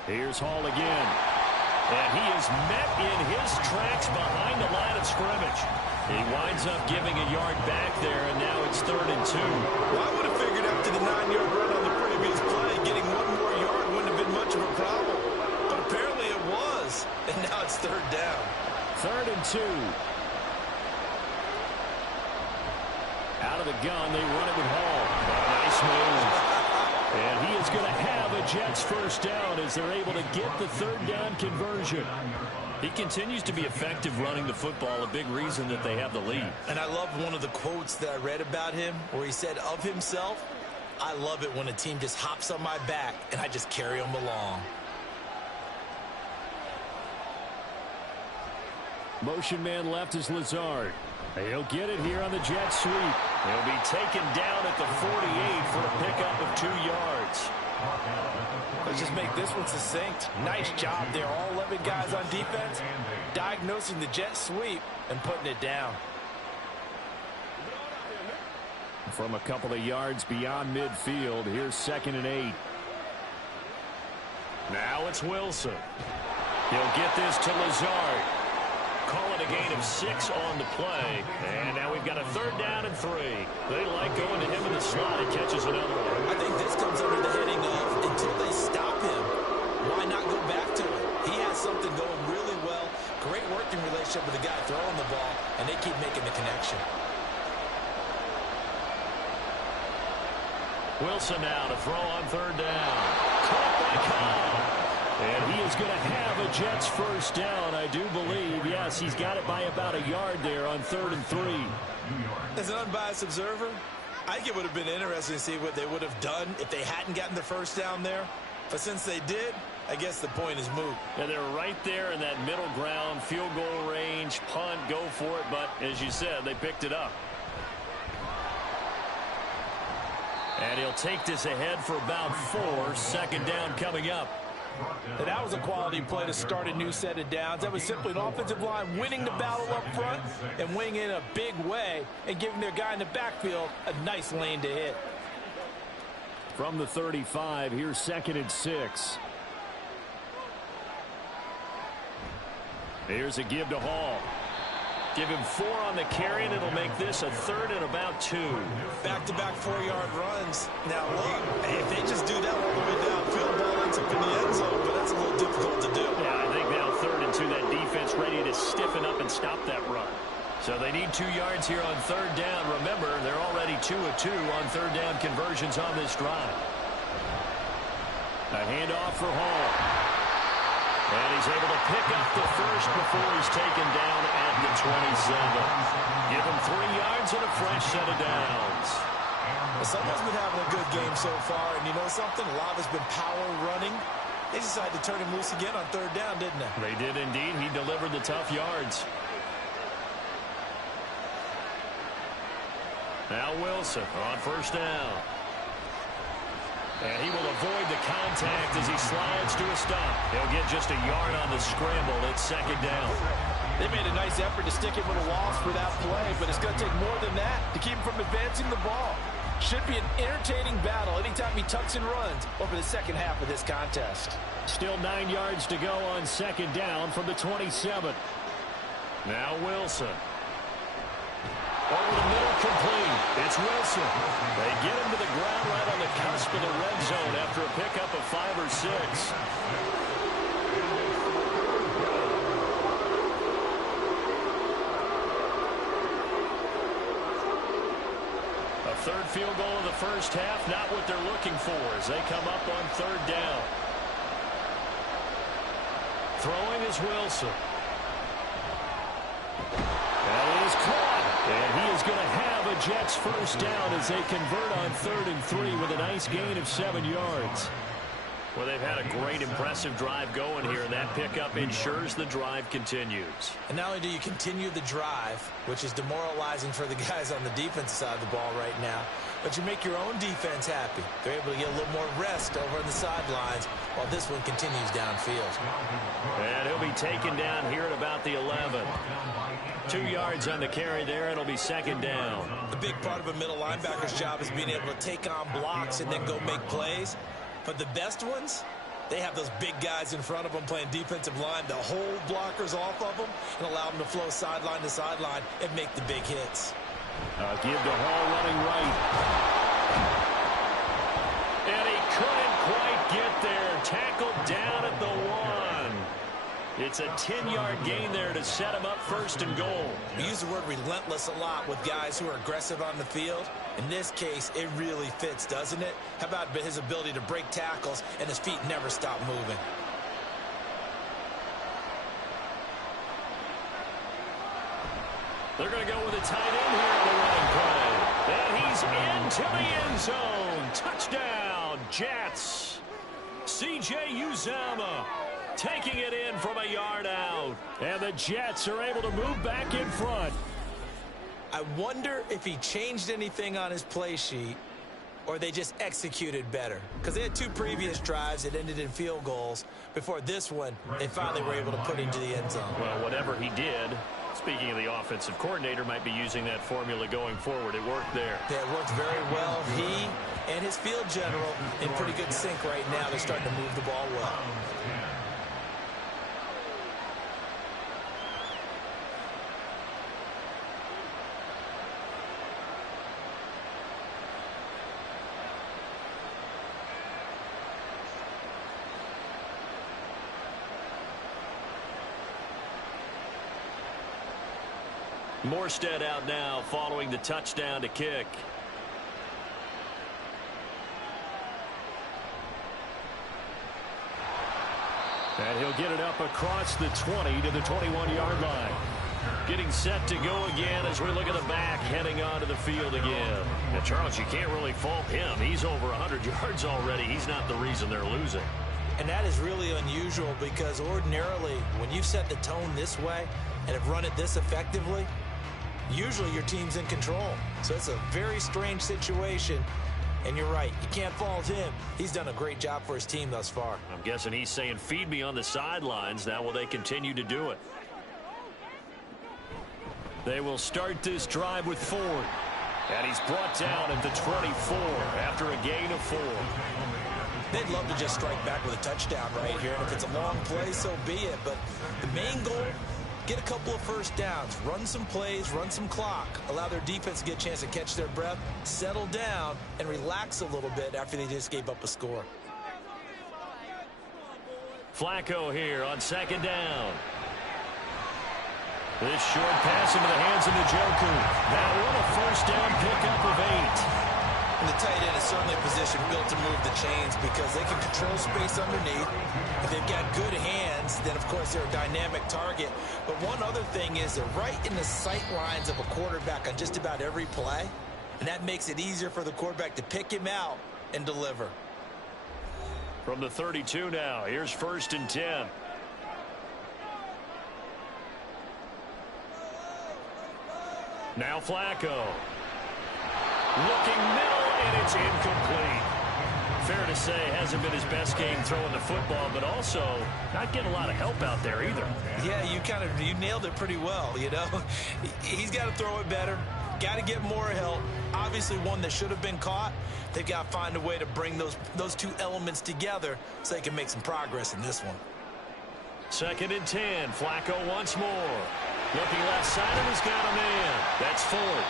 Here's Hall again. And he is met in his tracks behind the line of scrimmage. He winds up giving a yard back there, and now it's 3rd and 2. Well, I would have figured after the 9-yard run on the previous play, getting 1 more yard wouldn't have been much of a problem. But apparently it was, and now it's 3rd down. 3rd and 2. Out of the gun, they run it with Hall. Nice move. And he is going to have a Jets first down as they're able to get the 3rd down conversion. He continues to be effective running the football, a big reason that they have the lead. And I love one of the quotes that I read about him where he said of himself, I love it when a team just hops on my back and I just carry them along. Motion man left is Lazard. He'll get it here on the jet sweep. He'll be taken down at the 48 for a pickup of 2 yards. Let's just make this one succinct. Nice job there. All 11 guys on defense diagnosing the jet sweep and putting it down. From a couple of yards beyond midfield, here's 2nd and 8. Now it's Wilson. He'll get this to Lazard. Call it a gain of 6 on the play. And now we've got a 3rd down and 3. They like going to him in the slot. He catches another one. I think this comes under the heading of until they stop him, why not go back to him? He has something going really well Great working relationship with the guy throwing the ball, and they keep making the connection. Wilson now to throw on third down. Caught by Cobb. And he is going to have a Jets first down, I do believe. Yes, he's got it by about a yard there on 3rd and 3. As an unbiased observer, I think it would have been interesting to see what they would have done if they hadn't gotten the first down there. But since they did, I guess the point is moot. Yeah, they're right there in that middle ground, field goal range, punt, go for it. But as you said, they picked it up. And he'll take this ahead for about 4. 2nd down coming up. And that was a quality play to start a new set of downs. That was simply an offensive line winning the battle up front and winning in a big way and giving their guy in the backfield a nice lane to hit. From the 35, here's 2nd and 6. Here's a give to Hall. Give him 4 on the carry, and it'll make this a 3rd and about 2. Back-to-back 4-yard runs. Now, look, if they just do that all the way downfield, ball ends up in the end zone, but that's a little difficult to do. Yeah, I think now 3rd and 2, that defense ready to stiffen up and stop that run. So they need 2 yards here on 3rd down. Remember, they're already 2 of 2 on 3rd down conversions on this drive. A handoff for Hall. And he's able to pick up the first before he's taken down at the 27. Give him 3 yards and a fresh set of downs. Well, someone's been having a good game so far, and you know something? A lot has been power running. They decided to turn him loose again on 3rd down, didn't they? They did indeed. He delivered the tough yards. Now Wilson on 1st down. And he will avoid the contact as he slides to a stop. He'll get just a yard on the scramble. It's 2nd down. They made a nice effort to stick him with a loss for that play, but it's going to take more than that to keep him from advancing the ball. Should be an entertaining battle anytime he tucks and runs over the second half of this contest. Still 9 yards to go on 2nd down from the 27. Now Wilson. Over the middle, complete. It's Wilson. They get him to the ground right on the cusp of the red zone after a pickup of 5 or 6. A 3rd field goal of the first half, not what they're looking for as they come up on 3rd down. Throwing is Wilson. That is caught. And he is going to have a Jets first down as they convert on 3rd and 3 with a nice gain of 7 yards. Well, they've had a great, impressive drive going here, and that pickup ensures the drive continues. And not only do you continue the drive, which is demoralizing for the guys on the defensive side of the ball right now, but you make your own defense happy. They're able to get a little more rest over on the sidelines while this one continues downfield. And he'll be taken down here at about the 11. 2 yards on the carry there. It'll be 2nd down. The big part of a middle linebacker's job is being able to take on blocks and then go make plays. But the best ones, they have those big guys in front of them playing defensive line to hold blockers off of them and allow them to flow sideline to sideline and make the big hits. Give to Hall running right. And he couldn't quite get there. Tackled down at the 1. It's a 10-yard gain there to set him up 1st and goal. We use the word relentless a lot with guys who are aggressive on the field. In this case, it really fits, doesn't it? How about his ability to break tackles and his feet never stop moving? They're going to go with a tight end here on the running play. And he's into the end zone. Touchdown, Jets. C.J. Uzomah taking it in from a yard out. And the Jets are able to move back in front. I wonder if he changed anything on his play sheet or they just executed better. Because they had 2 previous drives that ended in field goals. Before this one, they finally were able to put into the end zone. Well, whatever he did, speaking of the offensive coordinator, might be using that formula going forward. It worked there. Yeah, it worked very well. He and his field general in pretty good sync right now. They're starting to move the ball well. Morstead out now following the touchdown to kick. And he'll get it up across the 20 to the 21-yard line. Getting set to go again as we look at the back heading onto the field again. Now, Charles, you can't really fault him. He's over 100 yards already. He's not the reason they're losing. And that is really unusual because ordinarily when you set the tone this way and have run it this effectively, usually your team's in control. So it's a very strange situation. And you're right, you can't fault him. He's done a great job for his team thus far. I'm guessing he's saying, feed me on the sidelines. Now will they continue to do it? They will start this drive with Ford. And he's brought down at the 24 after a gain of 4. They'd love to just strike back with a touchdown right here. And if it's a long play, so be it. But the main goal, get a couple of first downs, run some plays, run some clock, allow their defense to get a chance to catch their breath, settle down, and relax a little bit after they just gave up a score. Flacco here on second down. This short pass into the hands of Njoku. That one a first down pickup of 8. And the tight end is certainly a position built to move the chains because they can control space underneath. If they've got good hands, then, of course, they're a dynamic target. But one other thing is they're right in the sight lines of a quarterback on just about every play, and that makes it easier for the quarterback to pick him out and deliver. From the 32 now, here's 1st and 10. Now Flacco. Looking middle, and it's incomplete. Fair to say, hasn't been his best game throwing the football, but also not getting a lot of help out there either. Yeah, you nailed it pretty well, you know. He's got to throw it better, got to get more help. Obviously one that should have been caught. They've got to find a way to bring those two elements together so they can make some progress in this one. 2nd and 10, Flacco once more. Looking left side, and he's got a man. That's Ford.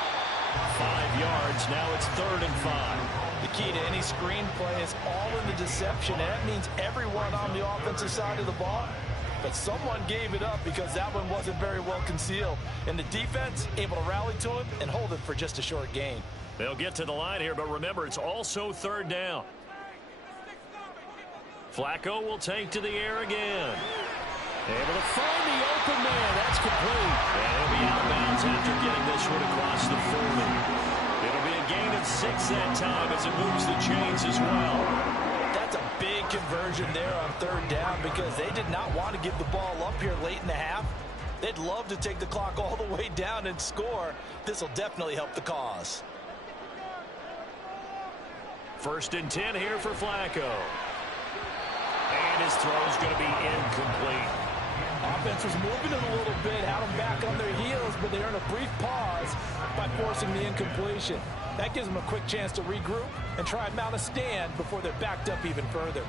5 yards, now it's 3rd and 5. The key to any screen play is all in the deception, and that means everyone on the offensive side of the ball. But someone gave it up because that one wasn't very well concealed. And the defense able to rally to him and hold it for just a short gain. They'll get to the line here, but remember, it's also 3rd down. Flacco will take to the air again. Able to find the open man. That's complete. And he'll be outbounds after getting this one across the 40. It'll be a gain of 6 that time as it moves the chains as well. That's a big conversion there on 3rd down because they did not want to give the ball up here late in the half. They'd love to take the clock all the way down and score. This will definitely help the cause. 1st and 10 here for Flacco. And his throw's going to be incomplete. Offense was moving it a little bit, had them back on their heels, but they earned a brief pause by forcing the incompletion. That gives them a quick chance to regroup and try and mount a stand before they're backed up even further.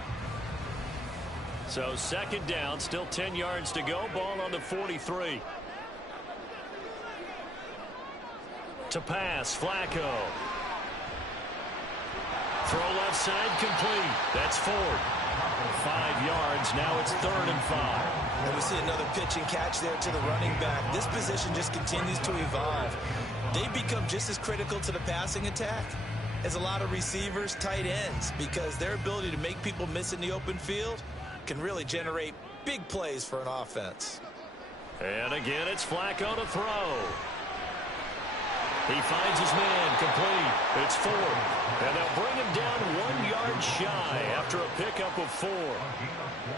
So 2nd down, still 10 yards to go. Ball on the 43. To pass, Flacco. Throw left side, complete. That's Ford. 5 yards, now it's 3rd and 5. And we see another pitch and catch there to the running back. This position just continues to evolve. They become just as critical to the passing attack as a lot of receivers, tight ends, because their ability to make people miss in the open field can really generate big plays for an offense. And again, it's Flacco to throw. He finds his man, complete. It's Ford. And they'll bring him down 1 yard shy after a pickup of 4.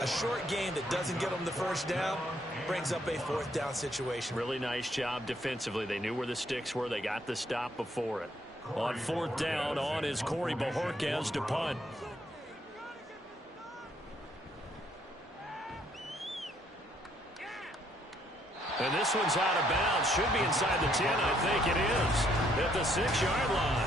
A short gain that doesn't get them the first down brings up a 4th down situation. Really nice job defensively. They knew where the sticks were. They got the stop before it. On 4th down, on is Corey Bojorquez to punt. And this one's out of bounds. Should be inside the 10, I think it is. At the 6-yard line.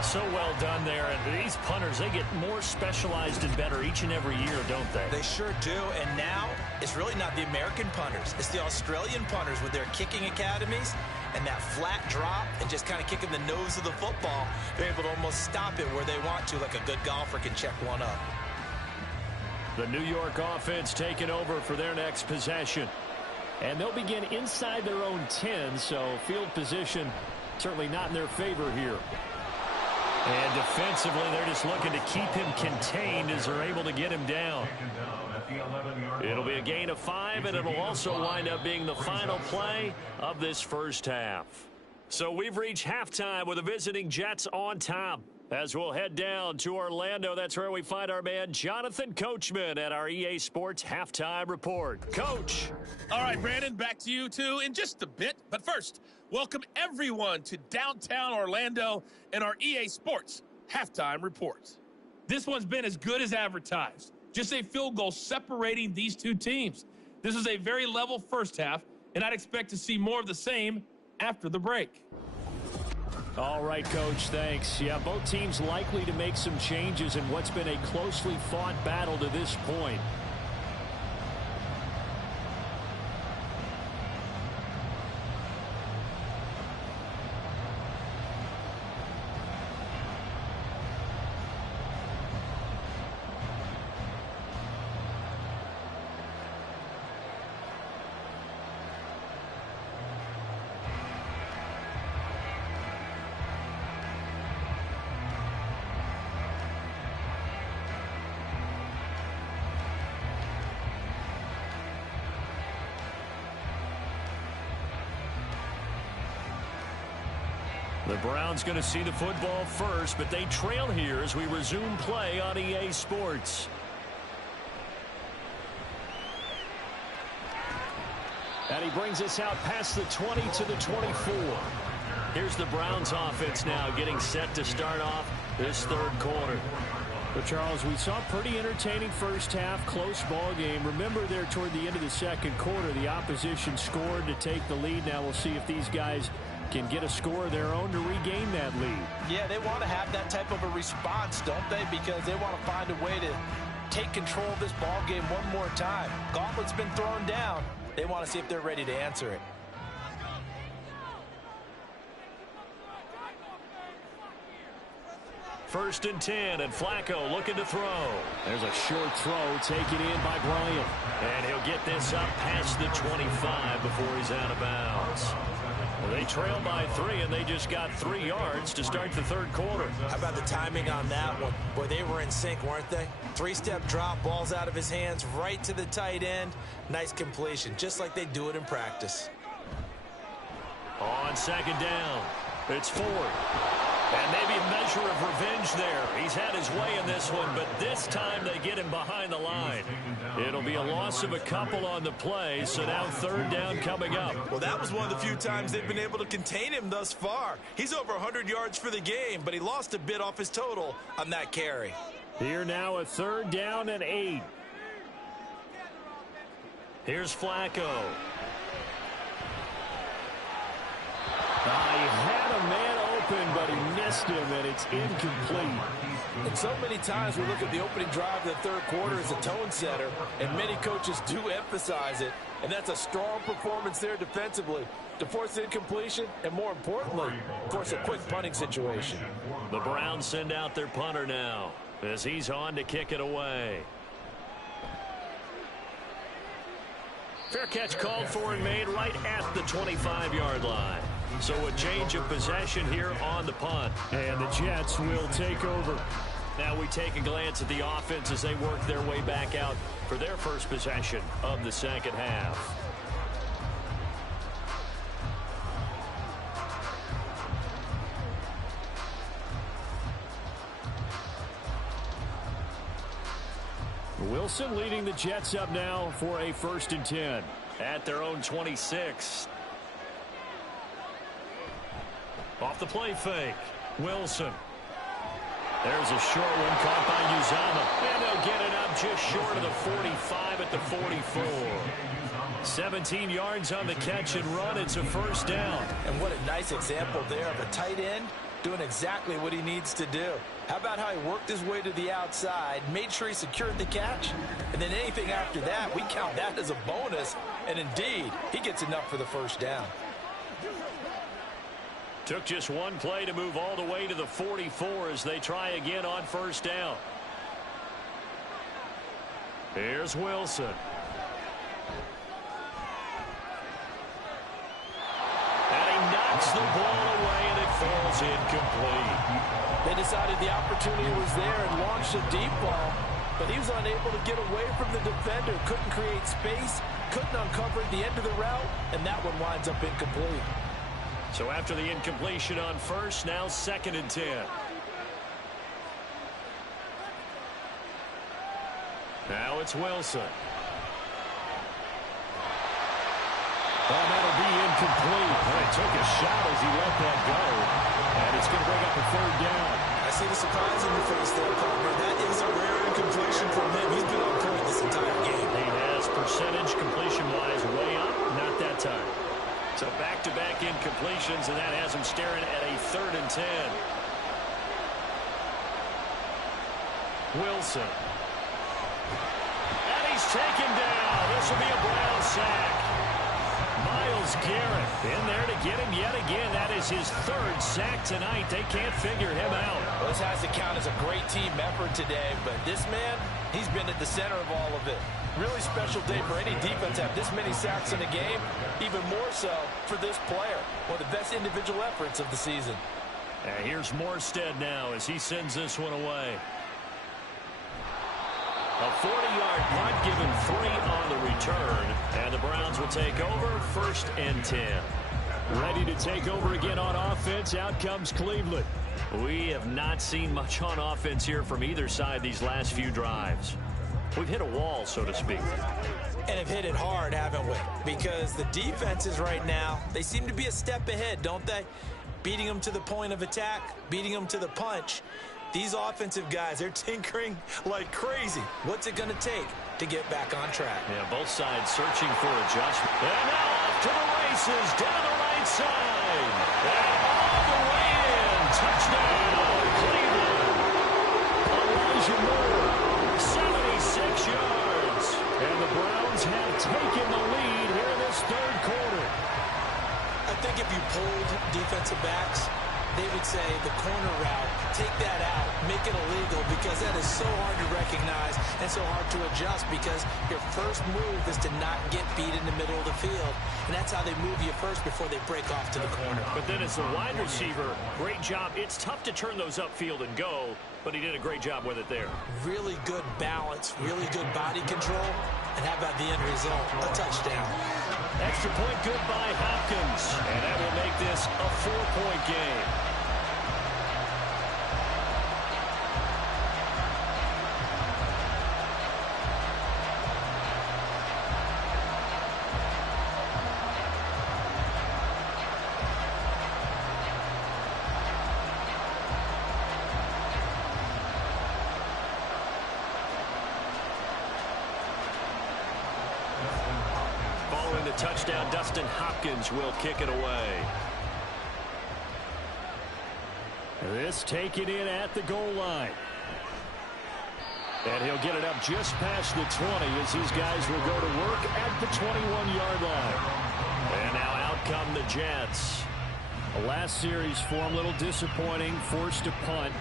So well done there. And these punters, they get more specialized and better each and every year, don't they? They sure do. And now it's really not the American punters. It's the Australian punters with their kicking academies and that flat drop and just kind of kicking the nose of the football. They're able to almost stop it where they want to, like a good golfer can check one up. The New York offense taking over for their next possession. And they'll begin inside their own 10, so field position certainly not in their favor here. And defensively, they're just looking to keep him contained as they're able to get him down. It'll be a gain of 5, and it'll also wind up being the final play of this first half. So we've reached halftime with the visiting Jets on top. As we'll head down to Orlando, that's where we find our man Jonathan Coachman at our EA Sports Halftime Report. Coach. All right, Brandon, back to you two in just a bit. But first, welcome everyone to downtown Orlando and our EA Sports Halftime Report. This one's been as good as advertised. Just a field goal separating these two teams. This is a very level first half, and I'd expect to see more of the same after the break. All right, Coach, thanks. Yeah, both teams likely to make some changes in what's been a closely fought battle to this point. The Browns going to see the football first, but they trail here as we resume play on EA Sports. And he brings us out past the 20 to the 24. Here's the Browns offense now getting set to start off this third quarter. But, Charles, we saw a pretty entertaining first half, close ball game. Remember there toward the end of the second quarter, the opposition scored to take the lead. Now we'll see if these guys can get a score of their own to regain that lead. Yeah, they want to have that type of a response, don't they? Because they want to find a way to take control of this ball game one more time. Gauntlet's been thrown down. They want to see if they're ready to answer it. First and 10, and Flacco looking to throw. There's a short throw taken in by Bryant. And he'll get this up past the 25 before he's out of bounds. They trail by 3, and they just got 3 yards to start the third quarter. How about the timing on that one? Boy, they were in sync, weren't they? 3-step drop, ball's out of his hands, right to the tight end. Nice completion, just like they do it in practice. On second down, it's Ford. And maybe a measure of revenge there. He's had his way in this one, but this time they get him behind the line. It'll be a loss of a couple on the play, so now third down coming up. Well, that was one of the few times they've been able to contain him thus far. He's over 100 yards for the game, but he lost a bit off his total on that carry. Here now a third down and 8. Here's Flacco. He had a man open, but he missed him, and it's incomplete. And so many times we look at the opening drive of the third quarter as a tone setter, and many coaches do emphasize it, and that's a strong performance there defensively to force incompletion and, more importantly, force a quick punting situation. The Browns send out their punter now as he's on to kick it away. Fair catch called for and made right at the 25-yard line. So a change of possession here on the punt. And the Jets will take over. Now we take a glance at the offense as they work their way back out for their first possession of the second half. Wilson leading the Jets up now for a 1st and 10 at their own 26. Off the play fake, Wilson. There's a short one caught by Uzomah. And they'll get it up just short of the 45 at the 44. 17 yards on the catch and run. It's a first down. And what a nice example there of a tight end doing exactly what he needs to do. How about how he worked his way to the outside, made sure he secured the catch, and then anything after that, we count that as a bonus. And indeed, he gets enough for the first down. Took just one play to move all the way to the 44 as they try again on first down. Here's Wilson. the ball away, and it falls incomplete. They decided the opportunity was there and launched a deep ball, but he was unable to get away from the defender, couldn't create space, couldn't uncover the end of the route, and that one winds up incomplete. So after the incompletion on first, now 2nd and 10. Now it's Wilson. Oh, that'll be incomplete. He took a shot as he let that go. And it's going to bring up a 3rd down. I see the surprise in your face there, partner. That is a rare incompletion from him. He's been on point this entire game. He has percentage completion-wise way up. Not that time. So back-to-back incompletions, and that has him staring at a 3rd and 10. Wilson. And he's taken down. This will be a Brown sack. Myles Garrett in there to get him yet again. That is his 3rd sack tonight. They can't figure him out. Well, this has to count as a great team effort today, but this man, he's been at the center of all of it. Really special day for any defense to have this many sacks in a game, even more so for this player. One of the best individual efforts of the season. And here's Morstead now as he sends this one away. A 40-yard punt, given 3 on the return, and the Browns will take over 1st and 10. Ready to take over again on offense. Out comes Cleveland. We have not seen much on offense here from either side these last few drives. We've hit a wall, so to speak. And have hit it hard, haven't we? Because the defenses right now, they seem to be a step ahead, don't they? Beating them to the point of attack, beating them to the punch. These offensive guys, they're tinkering like crazy. What's it going to take to get back on track? Yeah, both sides searching for adjustment. And now off to the races, down the right side. And all the way in. Touchdown, Cleveland. Elijah Moore, 76 yards. And the Browns have taken the lead here in this 3rd quarter. I think if you pulled defensive backs, they would say the corner route, take that out, make it illegal, because that is so hard to recognize and so hard to adjust, because your first move is to not get beat in the middle of the field. And that's how they move you first before they break off to the corner. But then as the wide receiver, great job. It's tough to turn those upfield and go, but he did a great job with it there. Really good balance, really good body control. And how about the end result? A touchdown. Extra point good by Hopkins. And that will make this a 4-point game. Following the touchdown, Dustin Hopkins will kick it away. This taken in at the goal line. And he'll get it up just past the 20 as these guys will go to work at the 21-yard line. And now out come the Jets. The last series for them, a little disappointing, forced to punt.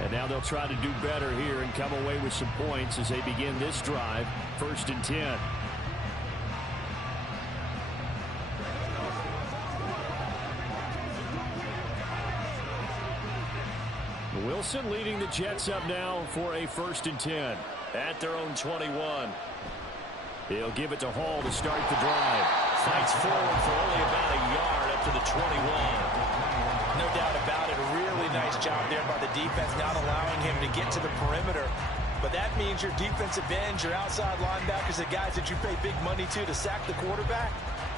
And now they'll try to do better here and come away with some points as they begin this drive, 1st and 10. Wilson leading the Jets up now for a 1st and 10 at their own 21. He'll give it to Hall to start the drive. Fights forward for only about a yard up to the 21. No doubt about it. A really nice job there by the defense, not allowing him to get to the perimeter. But that means your defensive ends, your outside linebackers, the guys that you pay big money to sack the quarterback,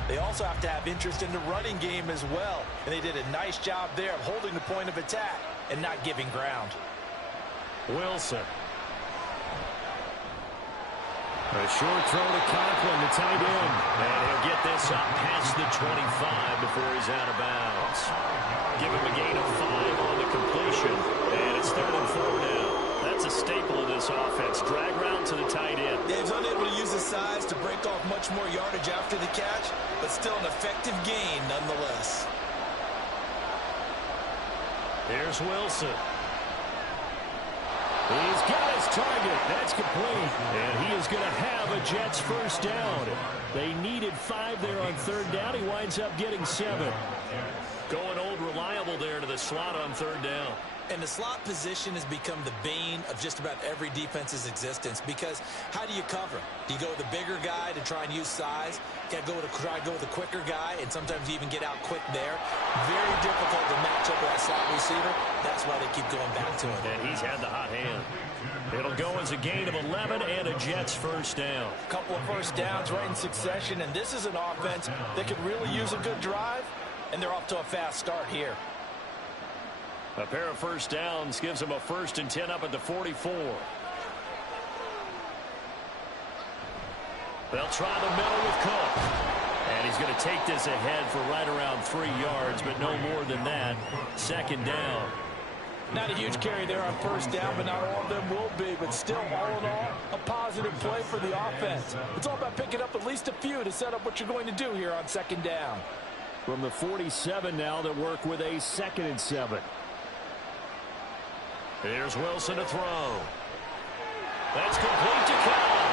they also have to have interest in the running game as well. And they did a nice job there of holding the point of attack and not giving ground. Wilson. A short throw to Conklin, the tight end. And he'll get this up past the 25 before he's out of bounds. Give him a gain of 5 on the completion. And it's 3rd and 4 now. That's a staple of this offense. Drag route to the tight end. Yeah, he's unable to use his size to break off much more yardage after the catch, but still an effective gain nonetheless. Here's Wilson. He's got his target. That's complete. And he is going to have a Jets first down. They needed 5 there on third down. He winds up getting 7. Going old reliable there to the slot on third down. And the slot position has become the bane of just about every defense's existence, because how do you cover? Do you go with the bigger guy to try and use size? You got to try to go with the quicker guy, and sometimes you even get out quick there. Very difficult to match up with that slot receiver. That's why they keep going back to him. And he's had the hot hand. It'll go as a gain of 11 and a Jets first down. A couple of first downs right in succession, and this is an offense that could really use a good drive, and they're off to a fast start here. A pair of first downs gives him a 1st and 10 up at the 44. They'll try the middle with Cook. And he's going to take this ahead for right around 3 yards, but no more than that. 2nd down. Not a huge carry there on first down, but not all of them will be. But still, all in all, a positive play for the offense. It's all about picking up at least a few to set up what you're going to do here on 2nd down. From the 47 now, they'll work with a 2nd and 7. Here's Wilson to throw. That's complete to Cobb.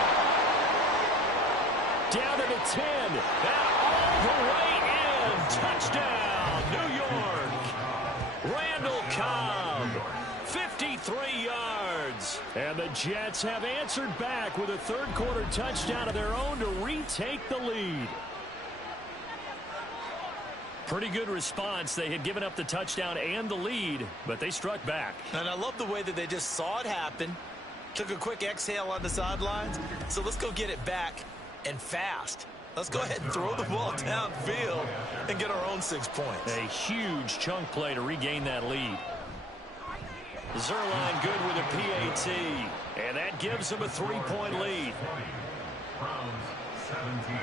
Down to the 10. And all the way in. Touchdown, New York. Randall Cobb. 53 yards. And the Jets have answered back with a third-quarter touchdown of their own to retake the lead. Pretty good response. They had given up the touchdown and the lead, but they struck back. And I love the way that they just saw it happen, took a quick exhale on the sidelines. So let's go get it back and fast. Let's go ahead and throw the ball downfield and get our own 6 points. A huge chunk play to regain that lead. Zuerlein good with a PAT, and that gives them a 3-point lead. Browns 17.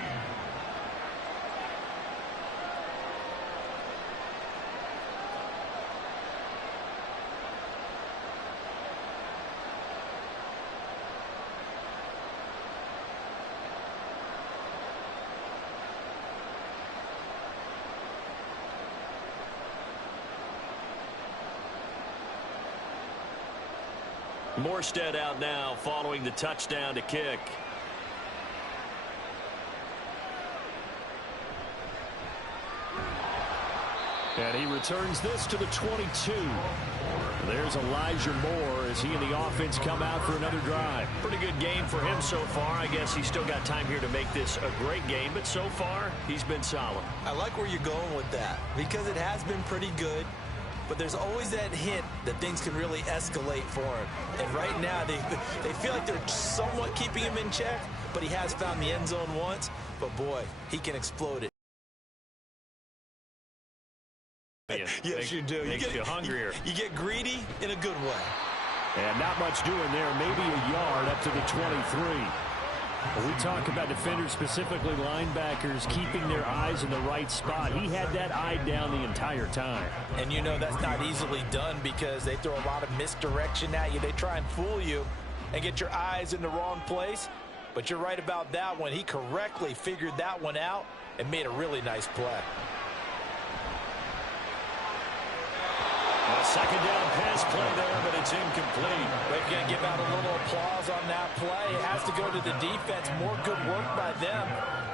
Morstead out now following the touchdown to kick. And he returns this to the 22. There's Elijah Moore as he and the offense come out for another drive. Pretty good game for him so far. I guess he's still got time here to make this a great game, but so far he's been solid. I like where you're going with that, because it has been pretty good. But there's always that hint that things can really escalate for him. And right now, they feel like they're somewhat keeping him in check, but he has found the end zone once. But, boy, he can explode it. Yes, you do. Makes you hungrier. You get greedy in a good way. And not much doing there. Maybe a yard up to the 23. When we talk about defenders, specifically linebackers, keeping their eyes in the right spot, he had that eye down the entire time. And you know that's not easily done, because they throw a lot of misdirection at you. They try and fool you and get your eyes in the wrong place. But you're right about that one. He correctly figured that one out and made a really nice play. A second down pass play there, but it's incomplete. They're going to give out a little applause on that play. It has to go to the defense. More good work by them.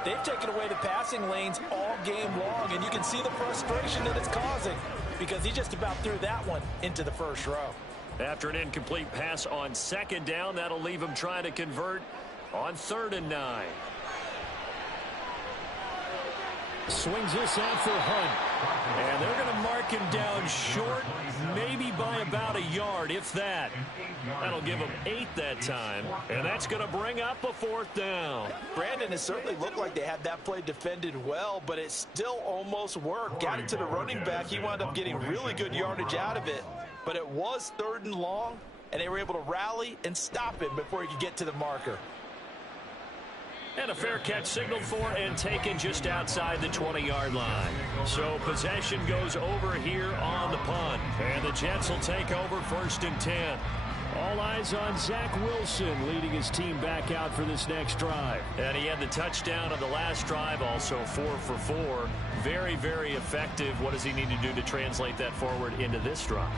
They've taken away the passing lanes all game long, and you can see the frustration that it's causing, because he just about threw that one into the first row. After an incomplete pass on second down, that'll leave him trying to convert on 3rd and 9. Swings this out for Hunt. And they're going to mark him down short, maybe by about a yard, if that. That'll give him 8 that time. And that's going to bring up a 4th down. Brandon, it certainly looked like they had that play defended well, but it still almost worked. Got it to the running back. He wound up getting really good yardage out of it. But it was 3rd and long, and they were able to rally and stop him before he could get to the marker. And a fair catch signaled for and taken just outside the 20-yard line. So possession goes over here on the punt. And the Jets will take over 1st and 10. All eyes on Zach Wilson leading his team back out for this next drive. And he had the touchdown on the last drive, also 4 for 4. Very, very effective. What does he need to do to translate that forward into this drive?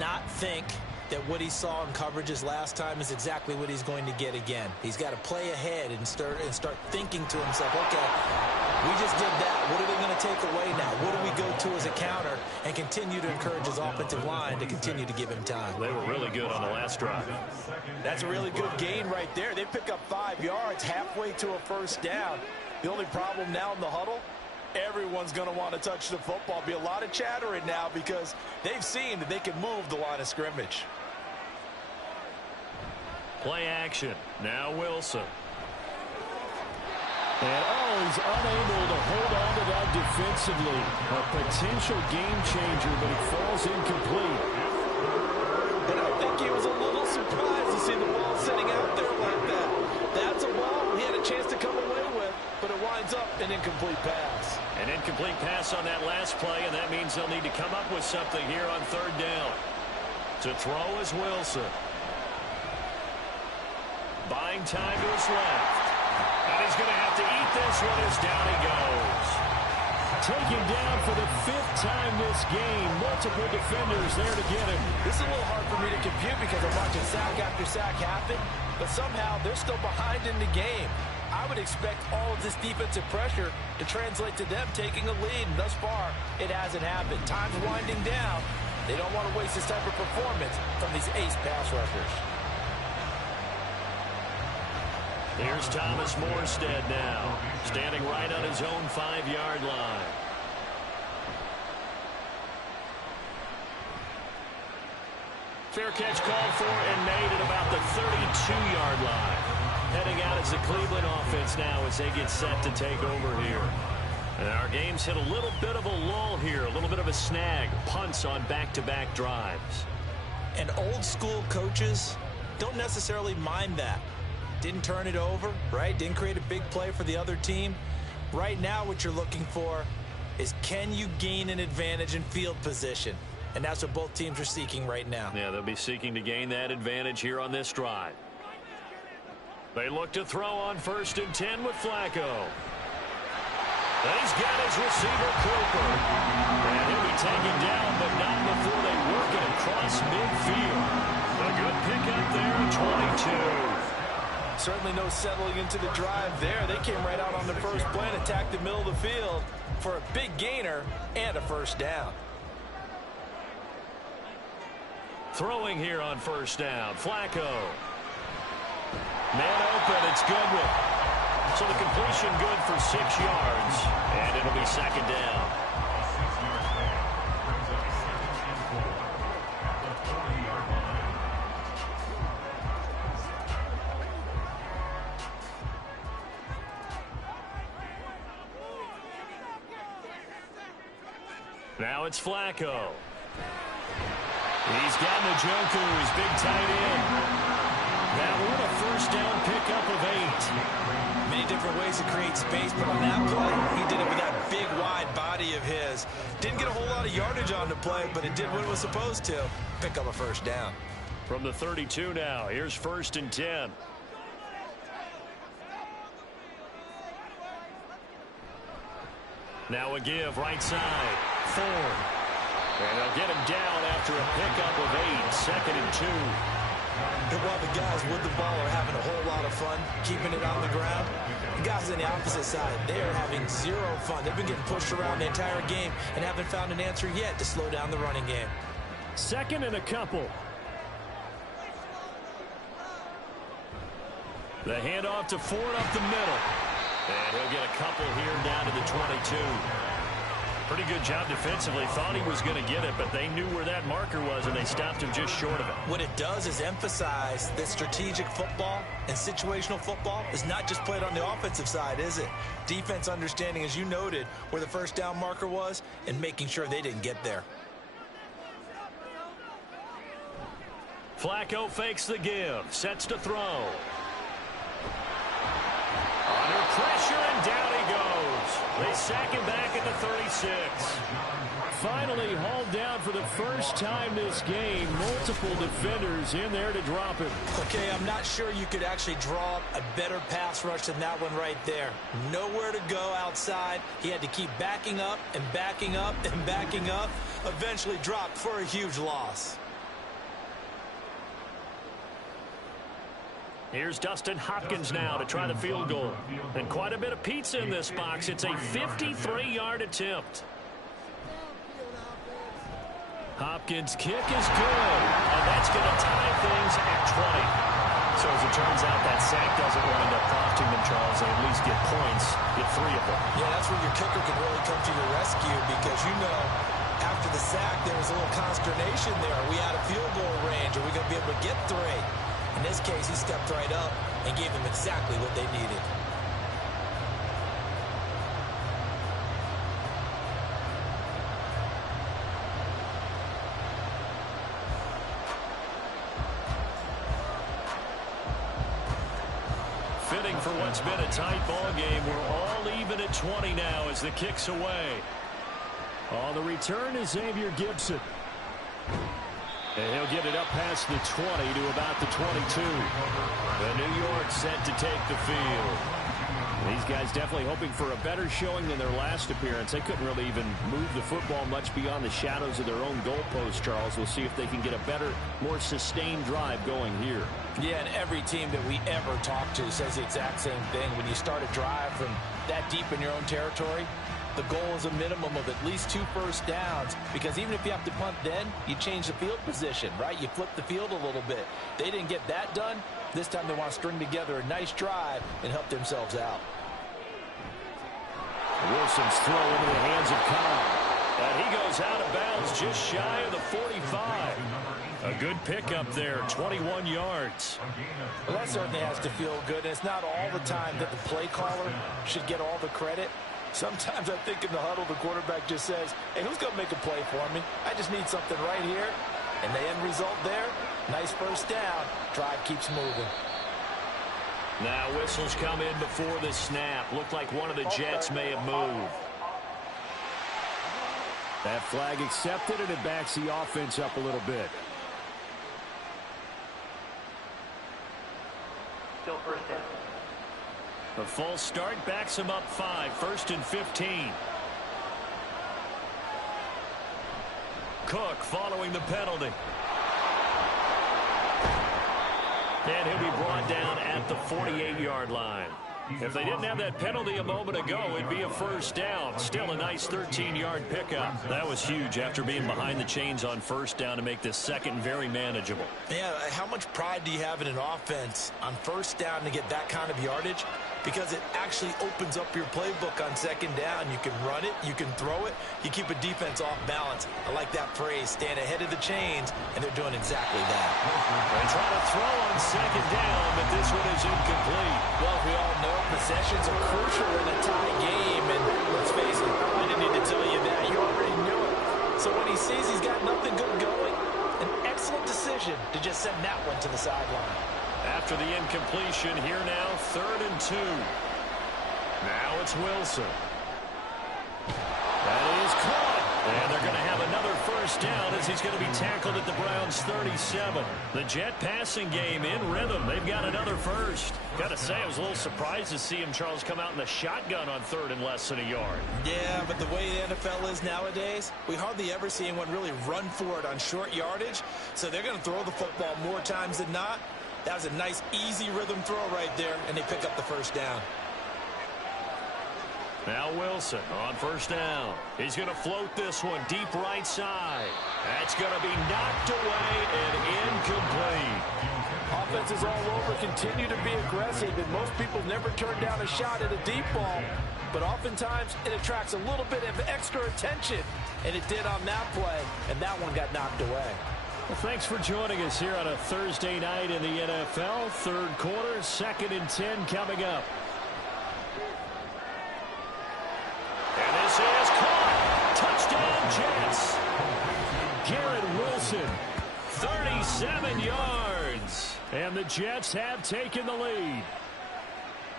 Not think that what he saw in coverages last time is exactly what he's going to get again. He's got to play ahead and start thinking to himself, okay, we just did that. What are they going to take away now? What do we go to as a counter? And continue to encourage his offensive line to continue to give him time. They were really good on the last drive. That's a really good gain right there. They pick up 5 yards halfway to a first down. The only problem now in the huddle, everyone's going to want to touch the football. Be a lot of chattering now because they've seen that they can move the line of scrimmage. Play action. Now Wilson. And he's unable to hold on to that defensively. A potential game changer, but he falls incomplete. And I think he was a little surprised to see the ball sitting out there like that. That's a ball he had a chance to come away with, but it winds up an incomplete pass. An incomplete pass on that last play, and that means they'll need to come up with something here on third down. To throw is Wilson. Buying time to his left. And he's going to have to eat this one as down he goes. Taken down for the 5th time this game. Multiple defenders there to get him. This is a little hard for me to compute because I'm watching sack after sack happen, but somehow they're still behind in the game. I would expect all of this defensive pressure to translate to them taking a lead, and thus far, it hasn't happened. Time's winding down. They don't want to waste this type of performance from these ace pass rushers. Here's Thomas Morstead now, standing right on his own 5-yard line. Fair catch called for and made at about the 32-yard line. Heading out as the Cleveland offense now as they get set to take over here. And our game's hit a little bit of a lull here, a little bit of a snag. Punts on back-to-back drives. And old school coaches don't necessarily mind that. Didn't turn it over, right? Didn't create a big play for the other team. Right now what you're looking for is, can you gain an advantage in field position? And that's what both teams are seeking right now. Yeah, they'll be seeking to gain that advantage here on this drive. They look to throw on 1st and 10 with Flacco. He's got his receiver, Cooper. And he'll be taken down, but not before they work it across midfield. A good pickup there, 22. Certainly no settling into the drive there. They came right out on the first play and attacked the middle of the field for a big gainer and a first down. Throwing here on 1st down, Flacco. Man open, it's Goodwin. So the completion good for 6 yards, and it'll be 2nd down. Now it's Flacco. He's got Njoku, his big tight end. Now what a 1st down pickup of 8. Many different ways to create space, but on that play, he did it with that big, wide body of his. Didn't get a whole lot of yardage on the play, but it did what it was supposed to. Pick up a 1st down. From the 32 now, here's 1st and 10. Now a give, right side. Ford. And they'll get him down after a pickup of 8. 2nd and 2. And while the guys with the ball are having a whole lot of fun keeping it on the ground, the guys on the opposite side, they are having zero fun. They've been getting pushed around the entire game and haven't found an answer yet to slow down the running game. 2nd and a couple. The handoff to Ford up the middle. And he'll get a couple here down to the 22. Pretty good job defensively. Thought he was going to get it, but they knew where that marker was, and they stopped him just short of it. What it does is emphasize that strategic football and situational football is not just played on the offensive side, is it? Defense understanding, as you noted, where the 1st down marker was and making sure they didn't get there. Flacco fakes the give, sets to throw. Under pressure, and down he goes. They sack him back at the 36. Finally hauled down for the first time this game. Multiple defenders in there to drop him. Okay, I'm not sure you could actually draw up a better pass rush than that one right there. Nowhere to go outside. He had to keep backing up and backing up and backing up. Eventually dropped for a huge loss. Here's Dustin Hopkins now to try the field goal. And quite a bit of pizza in this box. It's a 53-yard attempt. Hopkins' kick is good. And that's going to tie things at 20. So as it turns out, that sack doesn't wind up costing them, Charles. They at least get points, get 3 of them. Yeah, that's where your kicker can really come to your rescue because, you know, after the sack, there was a little consternation there. Are we out of field goal range? Are we going to be able to get 3? In this case, he stepped right up and gave them exactly what they needed. Fitting for what's been a tight ball game. We're all even at 20 now as the kick's away. On the return is Xavier Gibson. And he'll get it up past the 20 to about the 22. The New York set to take the field. These guys definitely hoping for a better showing than their last appearance. They couldn't really even move the football much beyond the shadows of their own goalpost, Charles. We'll see if they can get a better, more sustained drive going here. Yeah, and every team that we ever talk to says the exact same thing. When you start a drive from that deep in your own territory, the goal is a minimum of at least 2 first downs, because even if you have to punt then, you change the field position, right? You flip the field a little bit. They didn't get that done. This time they want to string together a nice drive and help themselves out. Wilson's throw into the hands of Cobb. And he goes out of bounds just shy of the 45. A good pickup there, 21 yards. Well, that certainly has to feel good. And it's not all the time that the play caller should get all the credit. Sometimes I think in the huddle, the quarterback just says, hey, who's going to make a play for me? I just need something right here. And the end result there, nice first down. Drive keeps moving. Now whistles come in before the snap. Looked like one of the Jets may have moved. That flag accepted, and it backs the offense up a little bit. Still first down. A false start backs him up 5. 1st and 15. Cook following the penalty. And he'll be brought down at the 48-yard line. If they didn't have that penalty a moment ago, it'd be a first down. Still a nice 13-yard pickup. That was huge after being behind the chains on first down to make this second very manageable. Yeah, how much pride do you have in an offense on first down to get that kind of yardage? Because it actually opens up your playbook on second down. You can run it, you can throw it, you keep a defense off balance. I like that phrase, stand ahead of the chains, and they're doing exactly that. They try to throw on second down, but this one is incomplete. Well, we all know possessions are crucial in a tie game, and let's face it, I didn't need to tell you that. You already knew it. So when he sees he's got nothing good going, an excellent decision to just send that one to the sideline. After the incompletion, here now, 3rd and 2. Now it's Wilson. That is caught. And they're going to have another first down as he's going to be tackled at the Browns' 37. The Jet passing game in rhythm. They've got another first. Got to say, I was a little surprised to see him, Charles, come out in the shotgun on 3rd and less than a yard. Yeah, but the way the NFL is nowadays, we hardly ever see anyone really run for it on short yardage. So they're going to throw the football more times than not. That was a nice, easy rhythm throw right there, and they pick up the first down. Now Wilson on first down. He's going to float this one deep right side. That's going to be knocked away and incomplete. Offenses all over continue to be aggressive, and most people never turn down a shot at a deep ball. But oftentimes, it attracts a little bit of extra attention, and it did on that play, and that one got knocked away. Well, thanks for joining us here on a Thursday night in the NFL. 3rd quarter, 2nd and 10 coming up. And this is caught. Touchdown, Jets. Garrett Wilson, 37 yards. And the Jets have taken the lead.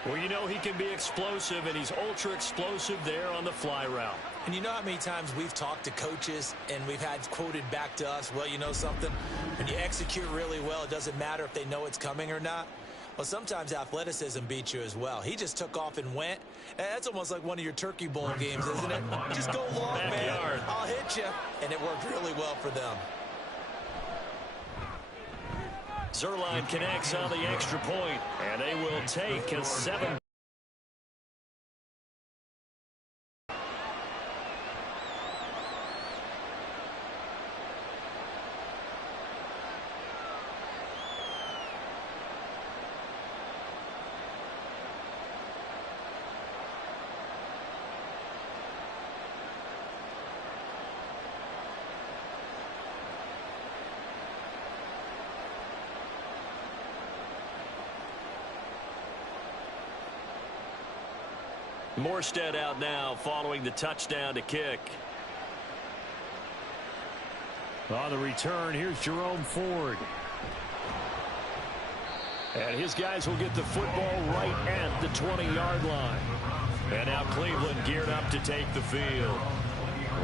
Well, you know he can be explosive, and he's ultra-explosive there on the fly route. And you know how many times we've talked to coaches and we've had quoted back to us, well, you know something? When you execute really well, it doesn't matter if they know it's coming or not. Well, sometimes athleticism beats you as well. He just took off and went. That's almost like one of your Turkey Bowl games, isn't it? Just go long, man. I'll hit you. And it worked really well for them. Zuerlein connects on the extra point, and they will take a 7. Morstead out now following the touchdown to kick. On the return, here's Jerome Ford. And his guys will get the football right at the 20-yard line. And now Cleveland geared up to take the field.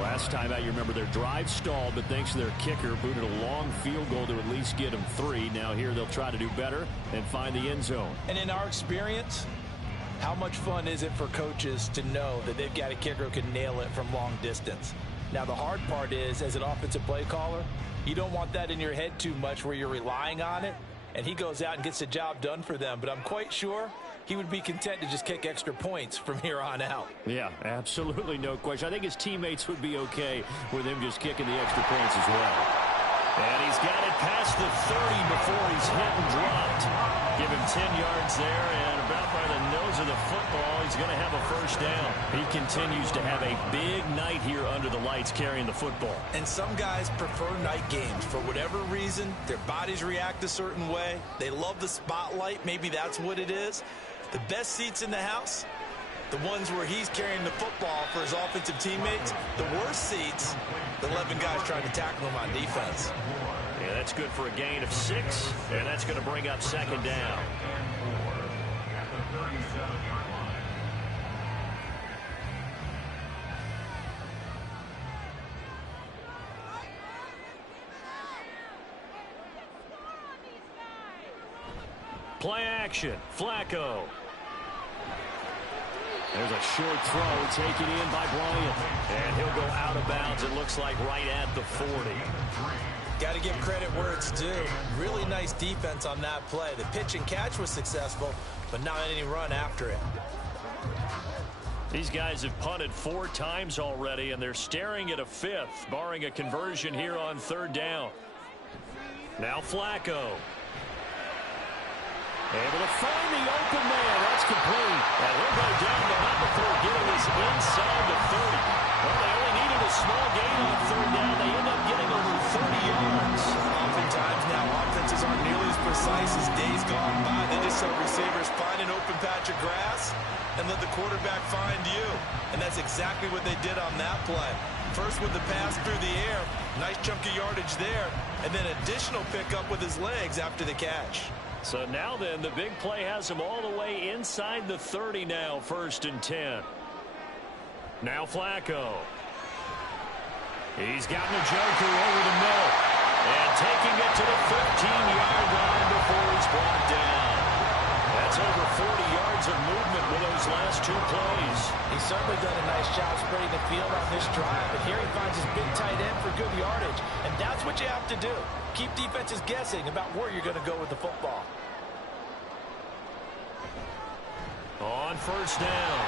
Last time out, you remember their drive stalled, but thanks to their kicker, booted a long field goal to at least get them 3. Now here they'll try to do better and find the end zone. And in our experience, how much fun is it for coaches to know that they've got a kicker who can nail it from long distance? Now, the hard part is, as an offensive play caller, you don't want that in your head too much where you're relying on it, and he goes out and gets the job done for them. But I'm quite sure he would be content to just kick extra points from here on out. Yeah, absolutely no question. I think his teammates would be okay with him just kicking the extra points as well. And he's got it past the 30 before he's hit and dropped. Give him 10 yards there, and about by the nose of the football, he's going to have a first down. He continues to have a big night here under the lights carrying the football. And some guys prefer night games. For whatever reason, their bodies react a certain way. They love the spotlight. Maybe that's what it is. The best seats in the house, the ones where he's carrying the football for his offensive teammates. The worst seats, the 11 guys trying to tackle him on defense. Yeah, that's good for a gain of 6, and that's going to bring up second down. Play action, Flacco. There's a short throw taken in by Bryant. And he'll go out of bounds, it looks like, right at the 40. Got to give credit where it's due. Really nice defense on that play. The pitch and catch was successful, but not any run after it. These guys have punted 4 times already, and they're staring at a 5th, barring a conversion here on 3rd down. Now Flacco. Able to find the open man. That's complete. And he'll go down, but not before getting us inside the 30. Well, they only needed a small gain on 3rd down. They end up getting over 30 yards. Oftentimes now, offenses aren't nearly as precise as days gone by. They just saw receivers find an open patch of grass and let the quarterback find you. And that's exactly what they did on that play. First with the pass through the air, nice chunk of yardage there, and then additional pickup with his legs after the catch. So now then, the big play has him all the way inside the 30 now, 1st and 10. Now Flacco. He's got Njoku over the middle. And taking it to the 15-yard line before he's brought down. That's over 40 yards of movement with those last 2 plays. He's certainly done a nice job spreading the field on this drive, but here he finds his big tight end for good yardage. And that's what you have to do. Keep defenses guessing about where you're going to go with the football. On 1st down,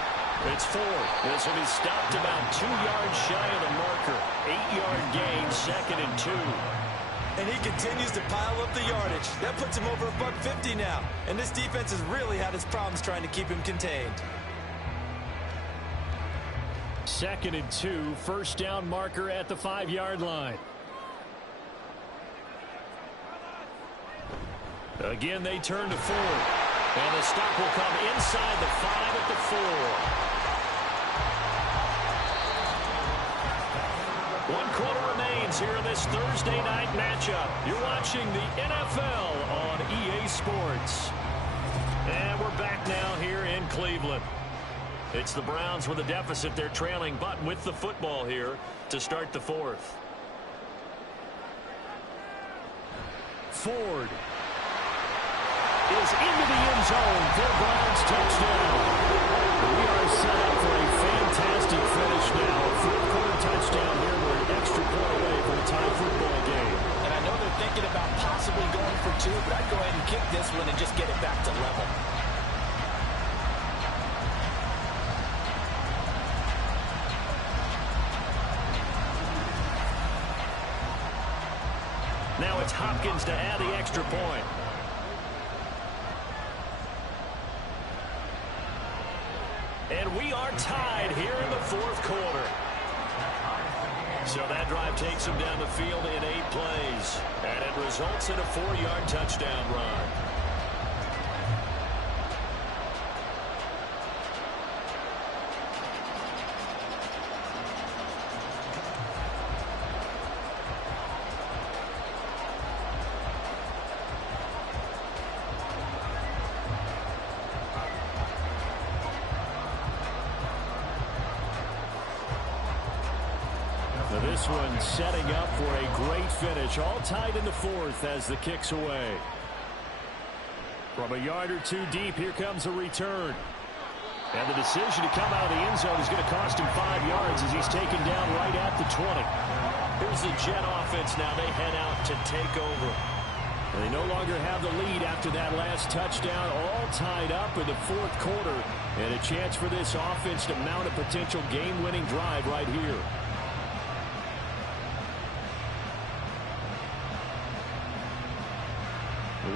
it's Ford. This will be stopped about 2 yards shy of the marker. 8-yard gain, 2nd and 2. And he continues to pile up the yardage. That puts him over $150 now. And this defense has really had its problems trying to keep him contained. 2nd and 2, 1st down marker at the 5-yard line. Again, they turn to Ford. And the stop will come inside the 5 at the 4. 1 quarter remains here in this Thursday night matchup. You're watching the NFL on EA Sports. And we're back now here in Cleveland. It's the Browns with a deficit. They're trailing, but with the football here to start the 4th. Ford is into the end zone for Browns touchdown. We are set up for a fantastic finish now. 4th quarter touchdown here. We're an extra point away from a tie football game. And I know they're thinking about possibly going for 2 too, but I'd go ahead and kick this one and just get it back to level. Now it's Hopkins to add the extra point. And we are tied here in the fourth quarter. So that drive takes him down the field in 8 plays. And it results in a 4-yard touchdown run. This one setting up for a great finish. All tied in the fourth as the kick's away. From a yard or two deep, here comes a return. And the decision to come out of the end zone is going to cost him 5 yards as he's taken down right at the 20. Here's the Jet offense now. They head out to take over. And they no longer have the lead after that last touchdown. All tied up in the fourth quarter. And a chance for this offense to mount a potential game-winning drive right here.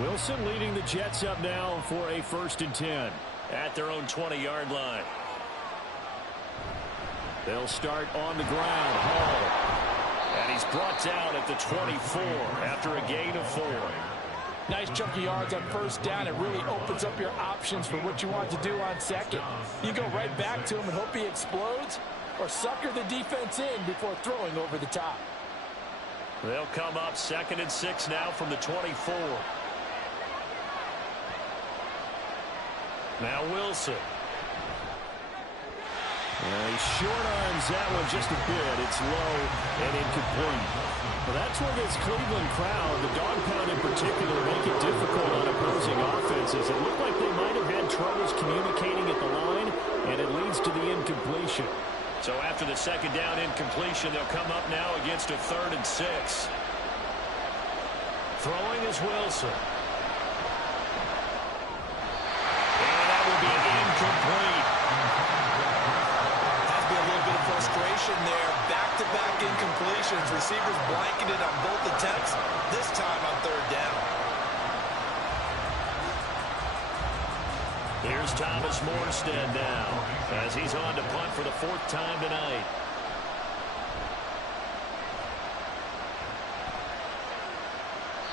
Wilson leading the Jets up now for a 1st and 10 at their own 20-yard line. They'll start on the ground. Hall. And he's brought down at the 24 after a gain of 4. Nice chunk of yards on 1st down. It really opens up your options for what you want to do on 2nd. You go right back to him and hope he explodes, or sucker the defense in before throwing over the top. They'll come up 2nd and 6 now from the 24. Now Wilson. He short arms that one just a bit. It's low and incomplete. Well, that's where this Cleveland crowd, the dog pound in particular, make it difficult on opposing offenses. It looked like they might have had troubles communicating at the line, and it leads to the incompletion. So after the 2nd down incompletion, they'll come up now against a 3rd and 6. Throwing is Wilson. Incomplete. Has to be a little bit of frustration there. Back-to-back incompletions. Receivers blanketed on both attempts, this time on 3rd down. Here's Thomas Morstead now as he's on to punt for the 4th time tonight.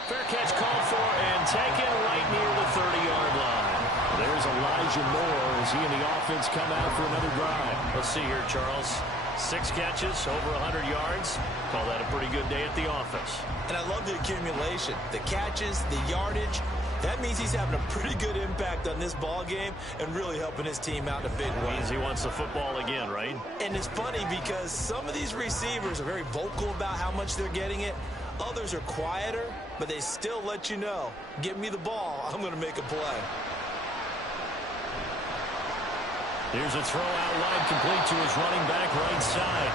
Fair catch called for and taken right near the 30-yard line. There's Elijah Moore as he and the offense come out for another drive. Let's see here, Charles. 6 catches, over 100 yards. Call that a pretty good day at the office. And I love the accumulation. The catches, the yardage. That means he's having a pretty good impact on this ball game and really helping his team out in a big way. Means he wants the football again, right? And it's funny because some of these receivers are very vocal about how much they're getting it. Others are quieter, but they still let you know, give me the ball, I'm going to make a play. Here's a throw out wide complete to his running back right side.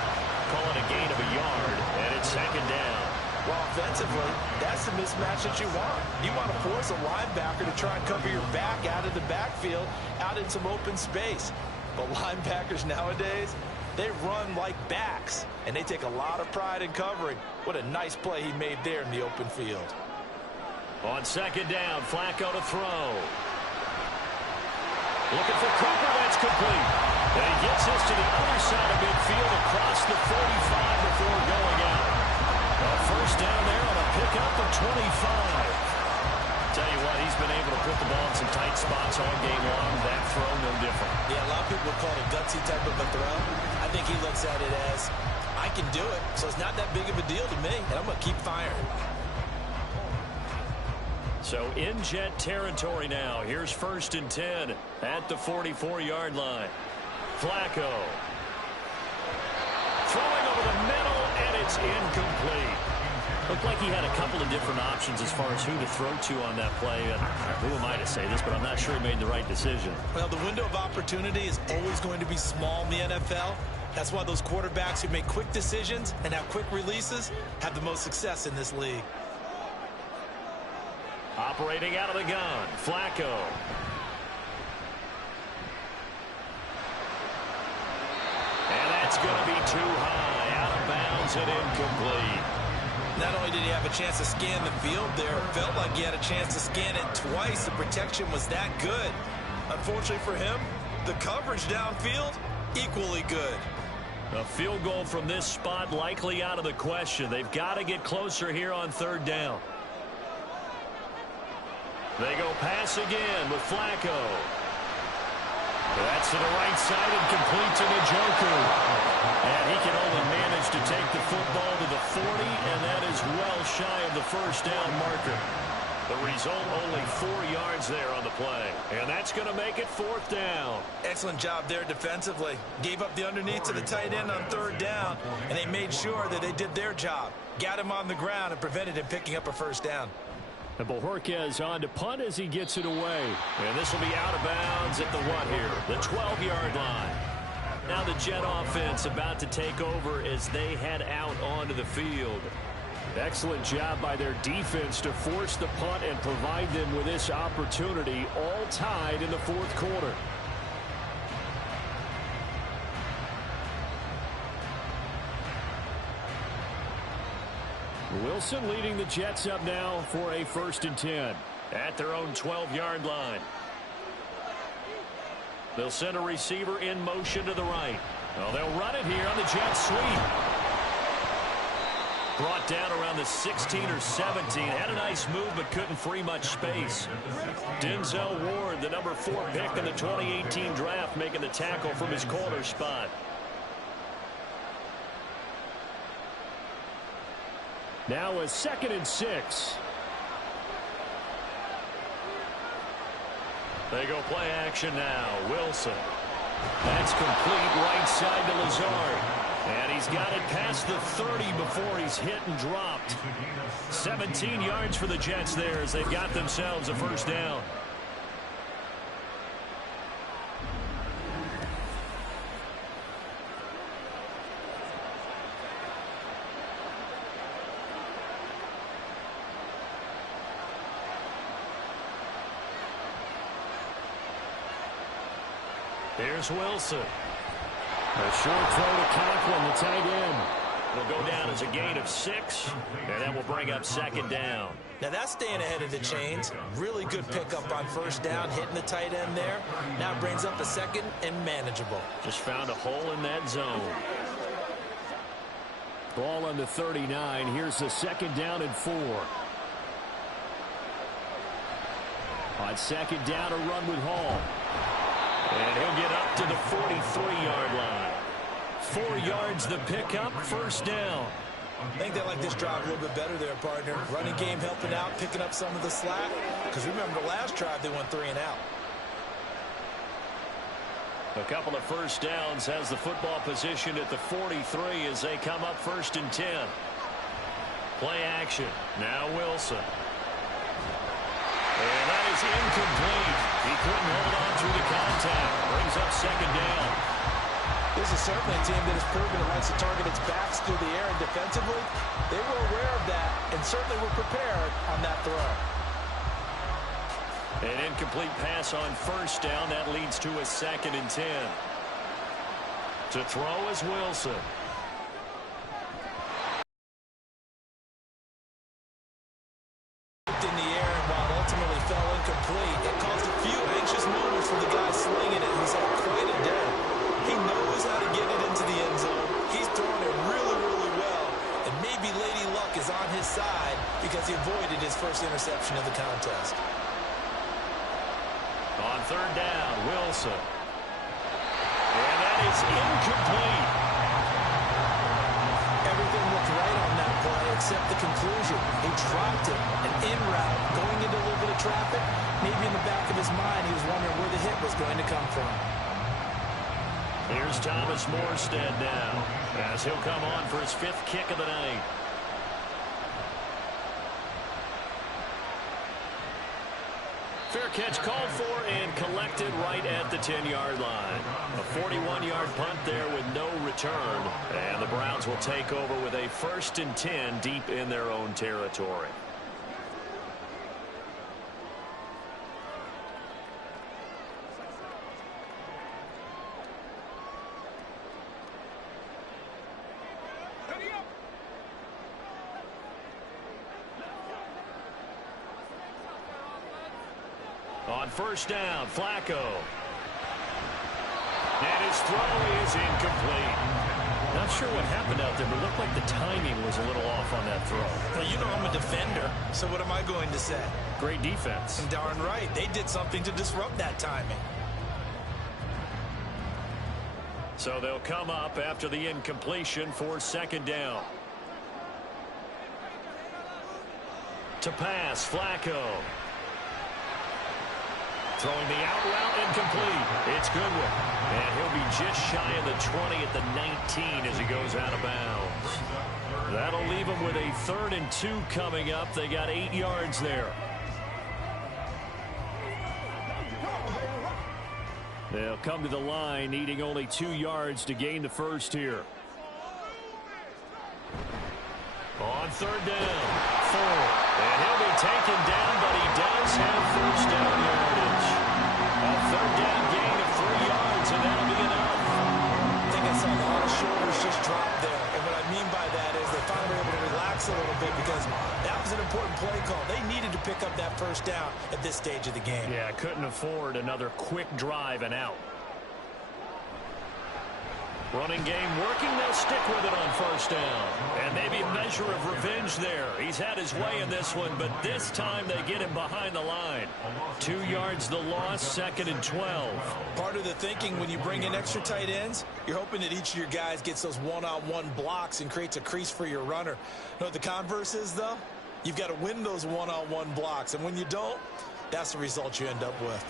Calling a gain of a yard, and it's 2nd down. Well, offensively, that's the mismatch that you want. You want to force a linebacker to try and cover your back out of the backfield, out in some open space. But linebackers nowadays, they run like backs, and they take a lot of pride in covering. What a nice play he made there in the open field. On 2nd down, Flacco to throw. Looking for Cooper, that's complete. And he gets this to the other side of midfield across the 45 before going out. A 1st down there on a pickup of 25. Tell you what, he's been able to put the ball in some tight spots all game long. That throw, no different. Yeah, a lot of people would call it a gutsy type of a throw. I think he looks at it as, I can do it, so it's not that big of a deal to me, and I'm going to keep firing. So in Jet territory now. Here's 1st and 10 at the 44-yard line. Flacco. Throwing over the middle, and it's incomplete. Looked like he had a couple of different options as far as who to throw to on that play. And who am I to say this, but I'm not sure he made the right decision. Well, the window of opportunity is always going to be small in the NFL. That's why those quarterbacks who make quick decisions and have quick releases have the most success in this league. Operating out of the gun, Flacco. And that's going to be too high, out of bounds and incomplete. Not only did he have a chance to scan the field there, it felt like he had a chance to scan it twice. The protection was that good. Unfortunately for him, the coverage downfield, equally good. A field goal from this spot likely out of the question. They've got to get closer here on third down. They go pass again with Flacco. That's to the right side and complete to Njoku. And he can only manage to take the football to the 40, and that is well shy of the first down marker. The result, only 4 yards there on the play. And that's going to make it fourth down. Excellent job there defensively. Gave up the underneath to the tight end on third down, and they made sure that they did their job. Got him on the ground and prevented him picking up a first down. And Bojorquez on to punt as he gets it away. And this will be out of bounds at the what here? The 12-yard line. Now the Jet offense about to take over as they head out onto the field. Excellent job by their defense to force the punt and provide them with this opportunity, all tied in the fourth quarter. Wilson leading the Jets up now for a 1st and 10 at their own 12-yard line. They'll send a receiver in motion to the right. Well, they'll run it here on the jet sweep. Brought down around the 16 or 17. Had a nice move, but couldn't free much space. Denzel Ward, the number 4 pick in the 2018 draft, making the tackle from his corner spot. Now a 2nd and 6. They go play action now. Wilson. That's complete right side to Lazard. And he's got it past the 30 before he's hit and dropped. 17 yards for the Jets there as they've got themselves a first down. Here's Wilson. A short throw to Conklin, the tight end. It'll go down as a gain of 6, and that will bring up 2nd down. Now that's staying ahead of the chains. Really good pickup on first down, hitting the tight end there. Now brings up a 2nd and manageable. Just found a hole in that zone. Ball on the 39. Here's the 2nd down and 4. On 2nd down, a run with Hall. And he'll get up to the 43-yard line. 4 yards the pickup, first down. I think they like this drive a little bit better there, partner. Running game helping out, picking up some of the slack. Because remember, the last drive they went 3 and out. A couple of first downs has the football position at the 43 as they come up 1st and 10. Play action. Now Wilson. And that is incomplete. He couldn't hold on through the contact. Brings up 2nd down. This is certainly a team that has proven it likes to target its backs through the air, and defensively, they were aware of that and certainly were prepared on that throw. An incomplete pass on first down. That leads to a 2nd and 10. To throw is Wilson. In the air, and while ultimately fell incomplete, it caused a few anxious moments for the guy slinging it. He's had quite a day. He knows how to get it into the end zone. He's throwing it really, really well. And maybe Lady Luck is on his side because he avoided his first interception of the contest. On 3rd down, Wilson. And that is incomplete. Everything looked right on that play except the conclusion. He dropped it, and en route, going into a little bit of traffic. Maybe in the back of his mind, he was wondering where the hit was going to come from. Here's Thomas Morstead now as he'll come on for his 5th kick of the night. Fair catch called for and collected right at the 10-yard line. A 41-yard punt there with no return. And the Browns will take over with a 1st and 10 deep in their own territory. On first down, Flacco. And his throw is incomplete. Not sure what happened out there, but it looked like the timing was a little off on that throw. Well, you know I'm a defender, so what am I going to say? Great defense. And darn right, they did something to disrupt that timing. So they'll come up after the incompletion for second down. To pass, Flacco. Throwing the out route, incomplete. It's Goodwin. And he'll be just shy of the 20 at the 19 as he goes out of bounds. That'll leave him with a 3rd and 2 coming up. They got 8 yards there. They'll come to the line, needing only 2 yards to gain the first here. On 3rd down, 4. And he'll be taken down, but he does have first down yardage. A 3rd down gain of 3 yards, and that'll be enough. I think I saw a lot of shoulders just drop there. And what I mean by that is they finally were able to relax a little bit because that was an important play call. They needed to pick up that first down at this stage of the game. Yeah, couldn't afford another quick drive and out. Running game working, they'll stick with it on first down. And maybe a measure of revenge there. He's had his way in this one, but this time they get him behind the line. 2 yards the loss, 2nd and 12. Part of the thinking when you bring in extra tight ends, you're hoping that each of your guys gets those one-on-one blocks and creates a crease for your runner. You know what the converse is, though? You've got to win those one-on-one blocks, and when you don't, that's the result you end up with.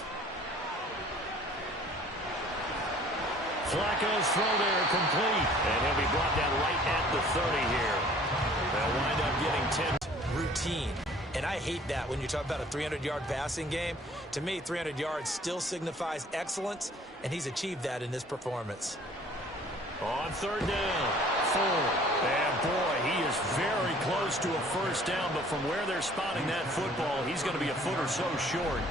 Flacco's throw there complete, and he'll be brought down right at the 30 here. They'll wind up getting 10. Routine. And I hate that when you talk about a 300-yard passing game. To me, 300 yards still signifies excellence, and he's achieved that in this performance. On 3rd down, 4. And boy, he is very close to a first down, but from where they're spotting that football, he's going to be a foot or so short.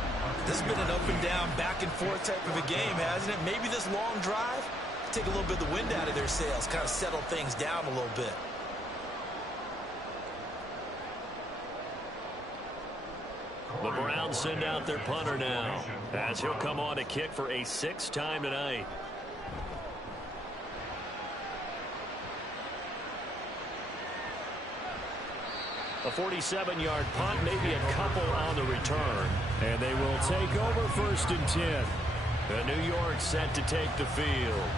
This has been an up and down, back and forth type of a game, hasn't it? Maybe this long drive, take a little bit of the wind out of their sails, kind of settle things down a little bit. The Browns send out their punter now, as he'll come on to kick for a 6th time tonight. A 47-yard punt, maybe a couple on the return. And they will take over 1st and 10. The New York set to take the field.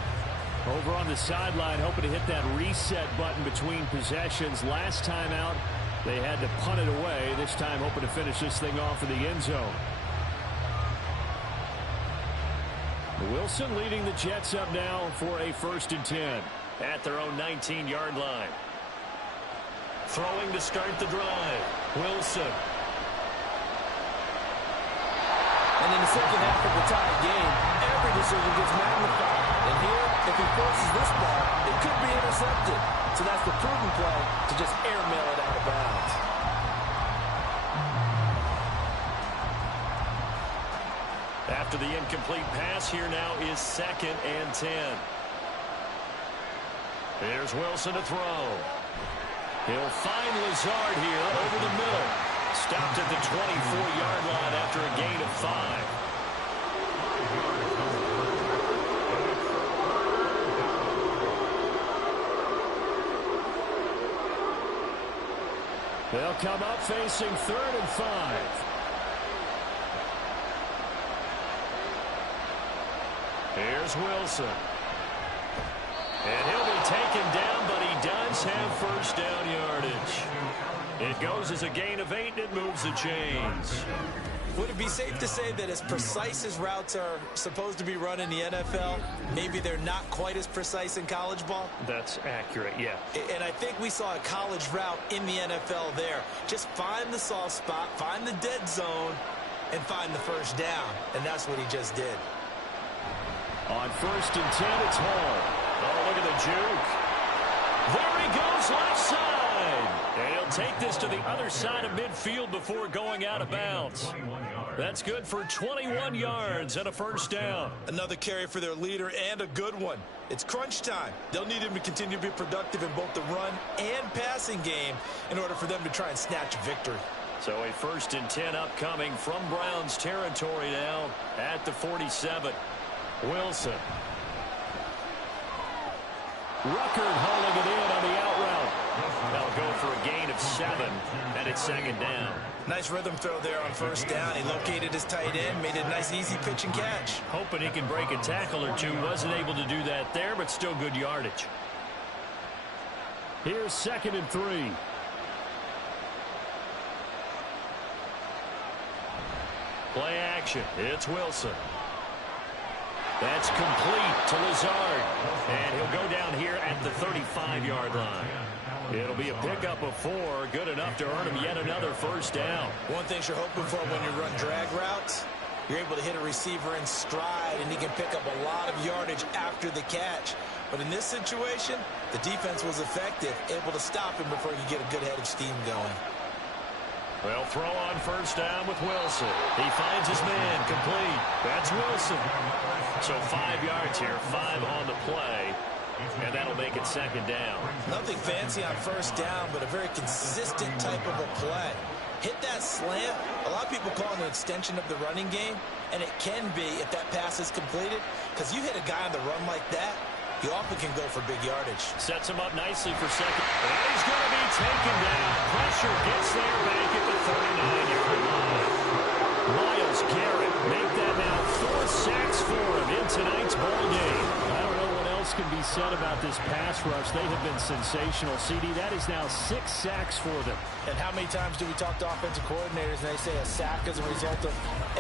Over on the sideline, hoping to hit that reset button between possessions. Last time out, they had to punt it away. This time, hoping to finish this thing off in the end zone. Wilson leading the Jets up now for a 1st and 10 at their own 19-yard line. Throwing to start the drive. Wilson. And in the second half of the tie game, every decision gets magnified. And here, if he forces this ball, it could be intercepted. So that's the prudent play to just airmail it out of bounds. After the incomplete pass, here now is 2nd and 10. There's Wilson to throw. He'll find Lazard here over the middle. Stopped at the 24-yard line after a gain of 5. They'll come up facing 3rd and 5. Here's Wilson. And he'll be taken down, but he does have first down yardage. It goes as a gain of 8, and it moves the chains. Would it be safe to say that as precise as routes are supposed to be run in the NFL, maybe they're not quite as precise in college ball? That's accurate, yeah. And I think we saw a college route in the NFL there. Just find the soft spot, find the dead zone, and find the first down. And that's what he just did. On 1st and 10, it's Hall. Oh, look at the juke. There he goes, left side. And he'll take this to the other side of midfield before going out of bounds. That's good for 21 yards and a first down. Another carry for their leader and a good one. It's crunch time. They'll need him to continue to be productive in both the run and passing game in order for them to try and snatch a victory. So a 1st and 10 upcoming from Browns territory now at the 47. Wilson. Ruckert hauling it in on the out route. They'll go for a gain of 7, and it's 2nd down. Nice rhythm throw there on 1st down. He located his tight end, made it a nice easy pitch and catch. Hoping he can break a tackle or two. Wasn't able to do that there, but still good yardage. Here's 2nd and 3. Play action. It's Wilson. That's complete to Lazard. And he'll go down here at the 35-yard line. It'll be a pickup of 4. Good enough to earn him yet another 1st down. One thing you're hoping for when you run drag routes, you're able to hit a receiver in stride, and he can pick up a lot of yardage after the catch. But in this situation, the defense was effective, able to stop him before he could get a good head of steam going. Well, throw on 1st down with Wilson. He finds his man, complete. That's Wilson. So 5 yards here, 5 on the play. And that'll make it 2nd down. Nothing fancy on 1st down, but a very consistent type of a play. Hit that slant. A lot of people call it an extension of the running game, and it can be if that pass is completed, because you hit a guy on the run like that, he often can go for big yardage. Sets him up nicely for 2nd. And he's going to be taken down. Pressure gets there back at the 39-yard line. Myles Garrett make that now 4 sacks for him in tonight's ball game. I don't know what else can be said about this pass rush. They have been sensational. CD, that is now 6 sacks for them. And how many times do we talk to offensive coordinators and they say a sack is a result of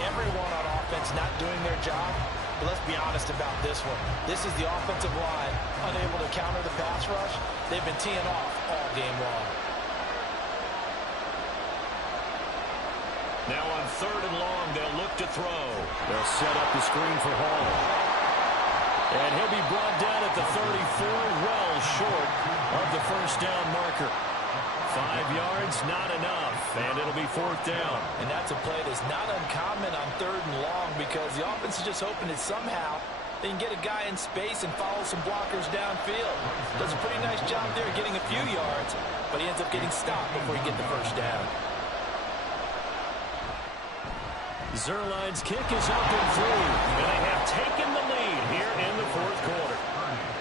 everyone on offense not doing their job? But let's be honest about this one. This is the offensive line unable to counter the pass rush. They've been teeing off all game long. Now on 3rd and long, they'll look to throw. They'll set up the screen for Hall. And he'll be brought down at the 34, well short of the 1st down marker. 5 yards, not enough, and it'll be 4th down. And that's a play that's not uncommon on 3rd and long, because the offense is just hoping that somehow they can get a guy in space and follow some blockers downfield. Does a pretty nice job there getting a few yards, but he ends up getting stopped before he gets the 1st down. Zuerlein's kick is up and through, and they have taken the lead here in the 4th quarter.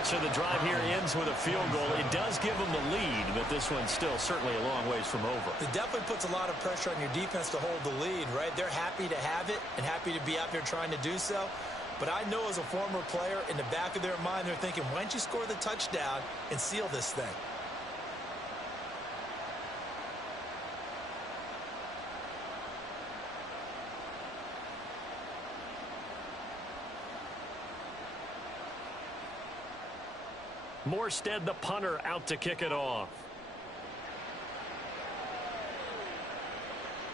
So the drive here ends with a field goal. It does give them the lead, but this one's still certainly a long ways from over. It definitely puts a lot of pressure on your defense to hold the lead, right? They're happy to have it and happy to be out there trying to do so. But I know as a former player, in the back of their mind, they're thinking, why don't you score the touchdown and seal this thing? Morstead, the punter, out to kick it off.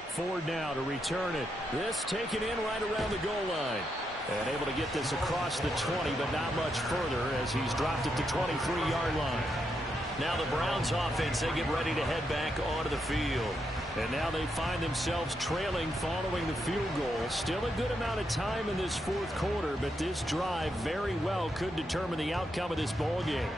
Ford now to return it. This taken in right around the goal line. And able to get this across the 20, but not much further as he's dropped it to 23-yard line. Now the Browns offense, they get ready to head back onto the field. And now they find themselves trailing following the field goal. Still a good amount of time in this 4th quarter, but this drive very well could determine the outcome of this ball game.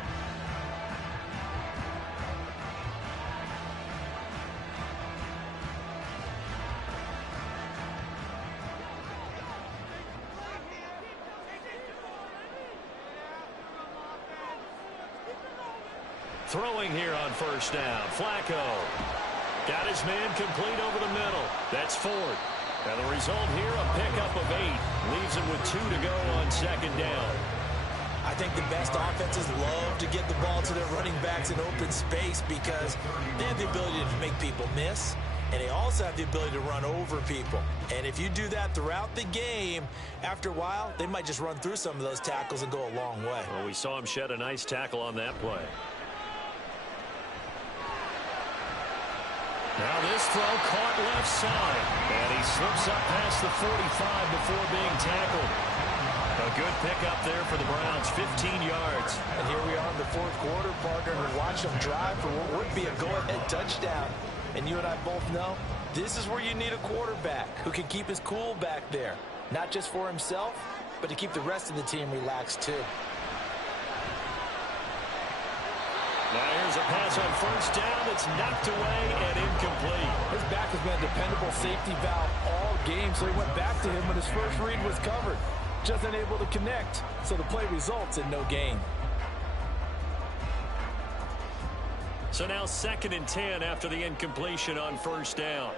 Throwing here on 1st down, Flacco. Got his man complete over the middle. That's Ford. And the result here, a pickup of 8. Leaves him with 2 to go on 2nd down. I think the best offenses love to get the ball to their running backs in open space because they have the ability to make people miss, and they also have the ability to run over people. And if you do that throughout the game, after a while, they might just run through some of those tackles and go a long way. Well, we saw him shed a nice tackle on that play. Now this throw caught left side, and he slips up past the 45 before being tackled. A good pickup there for the Browns, 15 yards. And here we are in the 4th quarter, partner, and watch them drive for what would be a go-ahead touchdown. And you and I both know this is where you need a quarterback who can keep his cool back there, not just for himself, but to keep the rest of the team relaxed too. Now here's a pass on 1st down. It's knocked away and incomplete. His back has been dependable safety valve all game, so he went back to him when his first read was covered. Just unable to connect, so the play results in no gain. So now 2nd and 10 after the incompletion on first down.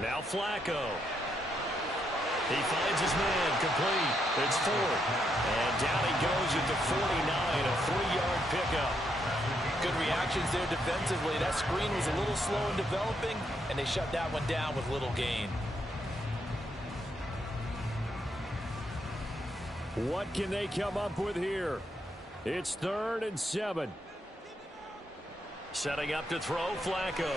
Now Flacco. He finds his man complete. It's 4th. And down he goes at the 49, a 3-yard pickup. Good reactions there defensively. That screen was a little slow in developing, and they shut that one down with little gain. What can they come up with here? It's 3rd and 7. Setting up to throw, Flacco.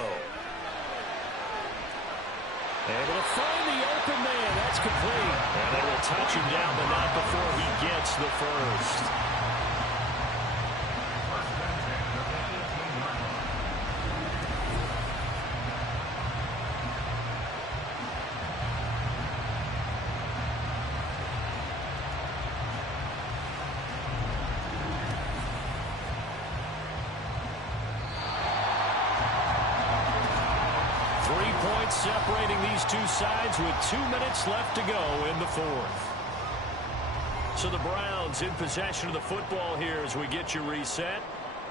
Able to find the open man. That's complete. And they will touch him down, but not before he gets the first. Separating these two sides with 2 minutes left to go in the 4th. So the Browns in possession of the football here as we get you reset.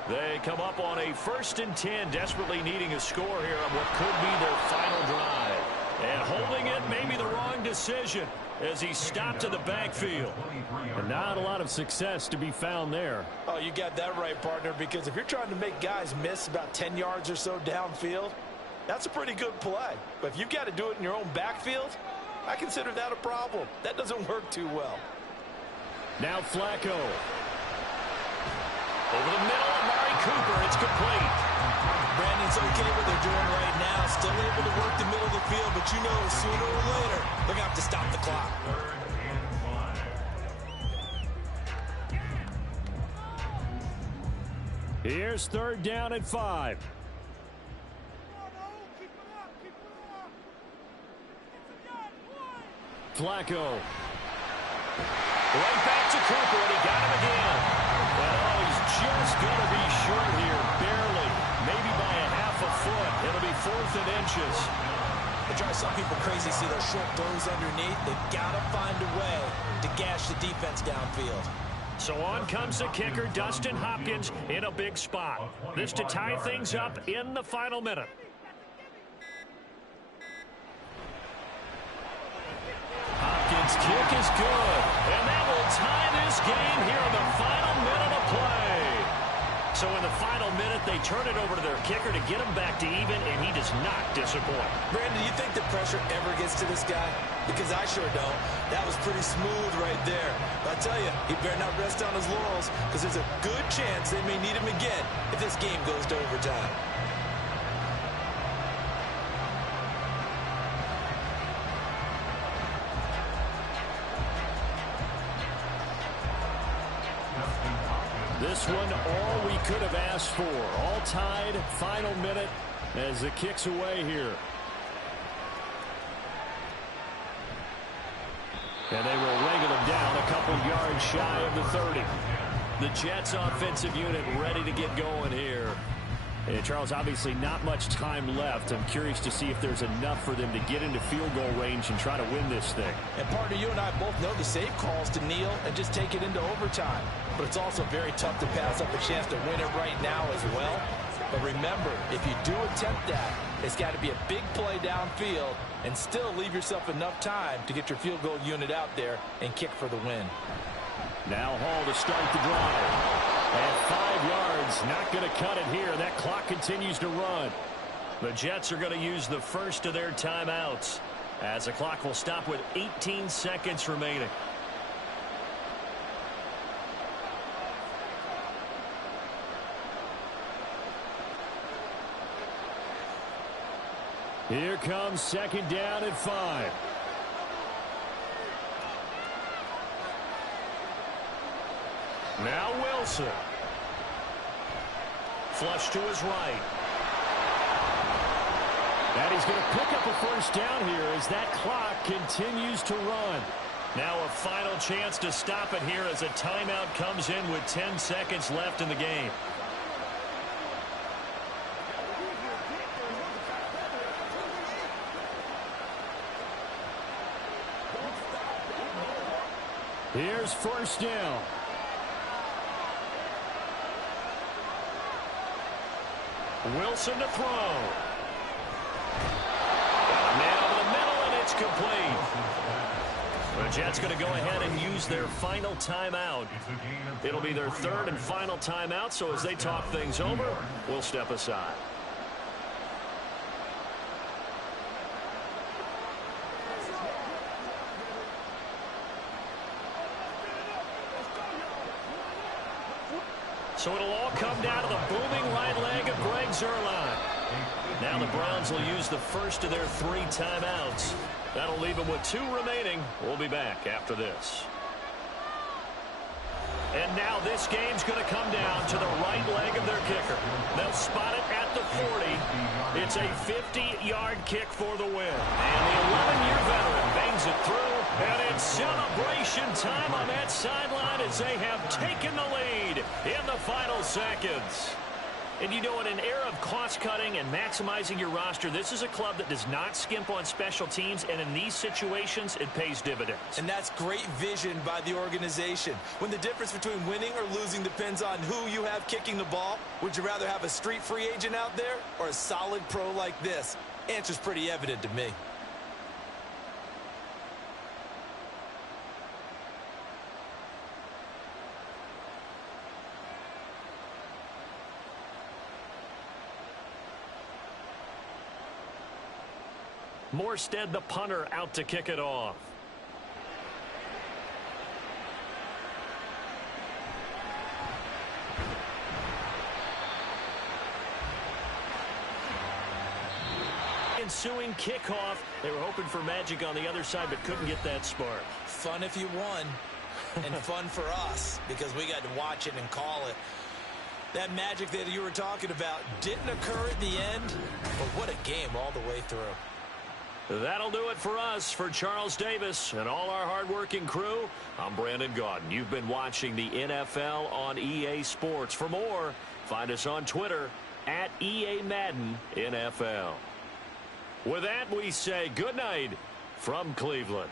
They come up on a 1st and 10, desperately needing a score here on what could be their final drive. And holding it may be the wrong decision as he stopped in the backfield. And not a lot of success to be found there. Oh, you got that right, partner, because if you're trying to make guys miss about 10 yards or so downfield, that's a pretty good play. But if you've got to do it in your own backfield, I consider that a problem. That doesn't work too well. Now Flacco. Over the middle, Amari Cooper. It's complete. Brandon's okay what they're doing right now. Still able to work the middle of the field, but you know sooner or later they're going to have to stop the clock. Here's 3rd down and 5. Flacco. Right back to Cooper, and he got him again. Oh, he's just going to be short here, barely. Maybe by a half a foot. It'll be 4th and inches. It drives some people crazy to see those short throws underneath. They've got to find a way to gash the defense downfield. So on comes the kicker, Dustin Hopkins, in a big spot. This to tie things up in the final minute. Hopkins' kick is good, and that will tie this game here in the final minute of play. So in the final minute, they turn it over to their kicker to get him back to even, and he does not disappoint. Brandon, do you think the pressure ever gets to this guy? Because I sure don't. That was pretty smooth right there. But I tell you, he better not rest on his laurels, because there's a good chance they may need him again if this game goes to overtime. This one, all we could have asked for. All tied, final minute as the kick's away here. And they will wrangle him down a couple yards shy of the 30. The Jets offensive unit ready to get going here. And Charles, obviously not much time left. I'm curious to see if there's enough for them to get into field goal range and try to win this thing. And partner, you and I both know the safe calls to kneel and just take it into overtime. But it's also very tough to pass up a chance to win it right now as well. But remember, if you do attempt that, it's got to be a big play downfield and still leave yourself enough time to get your field goal unit out there and kick for the win. Now Hall to start the drive. And 5 yards, not going to cut it here. That clock continues to run. The Jets are going to use the first of their timeouts as the clock will stop with 18 seconds remaining. Here comes 2nd down and 5. Now Wilson. Flush to his right. And he's going to pick up a first down here as that clock continues to run. Now a final chance to stop it here as a timeout comes in with 10 seconds left in the game. Here's first down. Wilson to throw. Got a man over the middle, and it's complete. The Jets going to go ahead and use their final timeout. It'll be their third and final timeout, so as they talk things over, we'll step aside. So it'll all come down to the booming right leg of Greg Zuerlein. Now the Browns will use the first of their 3 timeouts. That'll leave them with 2 remaining. We'll be back after this. And now this game's going to come down to the right leg of their kicker. They'll spot it at the 40. It's a 50-yard kick for the win. And the 11-year veteran bangs it through. And it's celebration time on that sideline as they have taken the lead in the final seconds. And you know, in an era of cost-cutting and maximizing your roster, this is a club that does not skimp on special teams, and in these situations, it pays dividends. And that's great vision by the organization. When the difference between winning or losing depends on who you have kicking the ball, would you rather have a street free agent out there or a solid pro like this? Answer's pretty evident to me. Morstead, the punter, out to kick it off. Ensuing kickoff. They were hoping for magic on the other side, but couldn't get that spark. Fun if you won, and fun for us, because we got to watch it and call it. That magic that you were talking about didn't occur at the end, but what a game all the way through. That'll do it for us. For Charles Davis and all our hardworking crew, I'm Brandon Gaudin. You've been watching the NFL on EA Sports. For more, find us on Twitter at EA Madden NFL. With that, we say good night from Cleveland.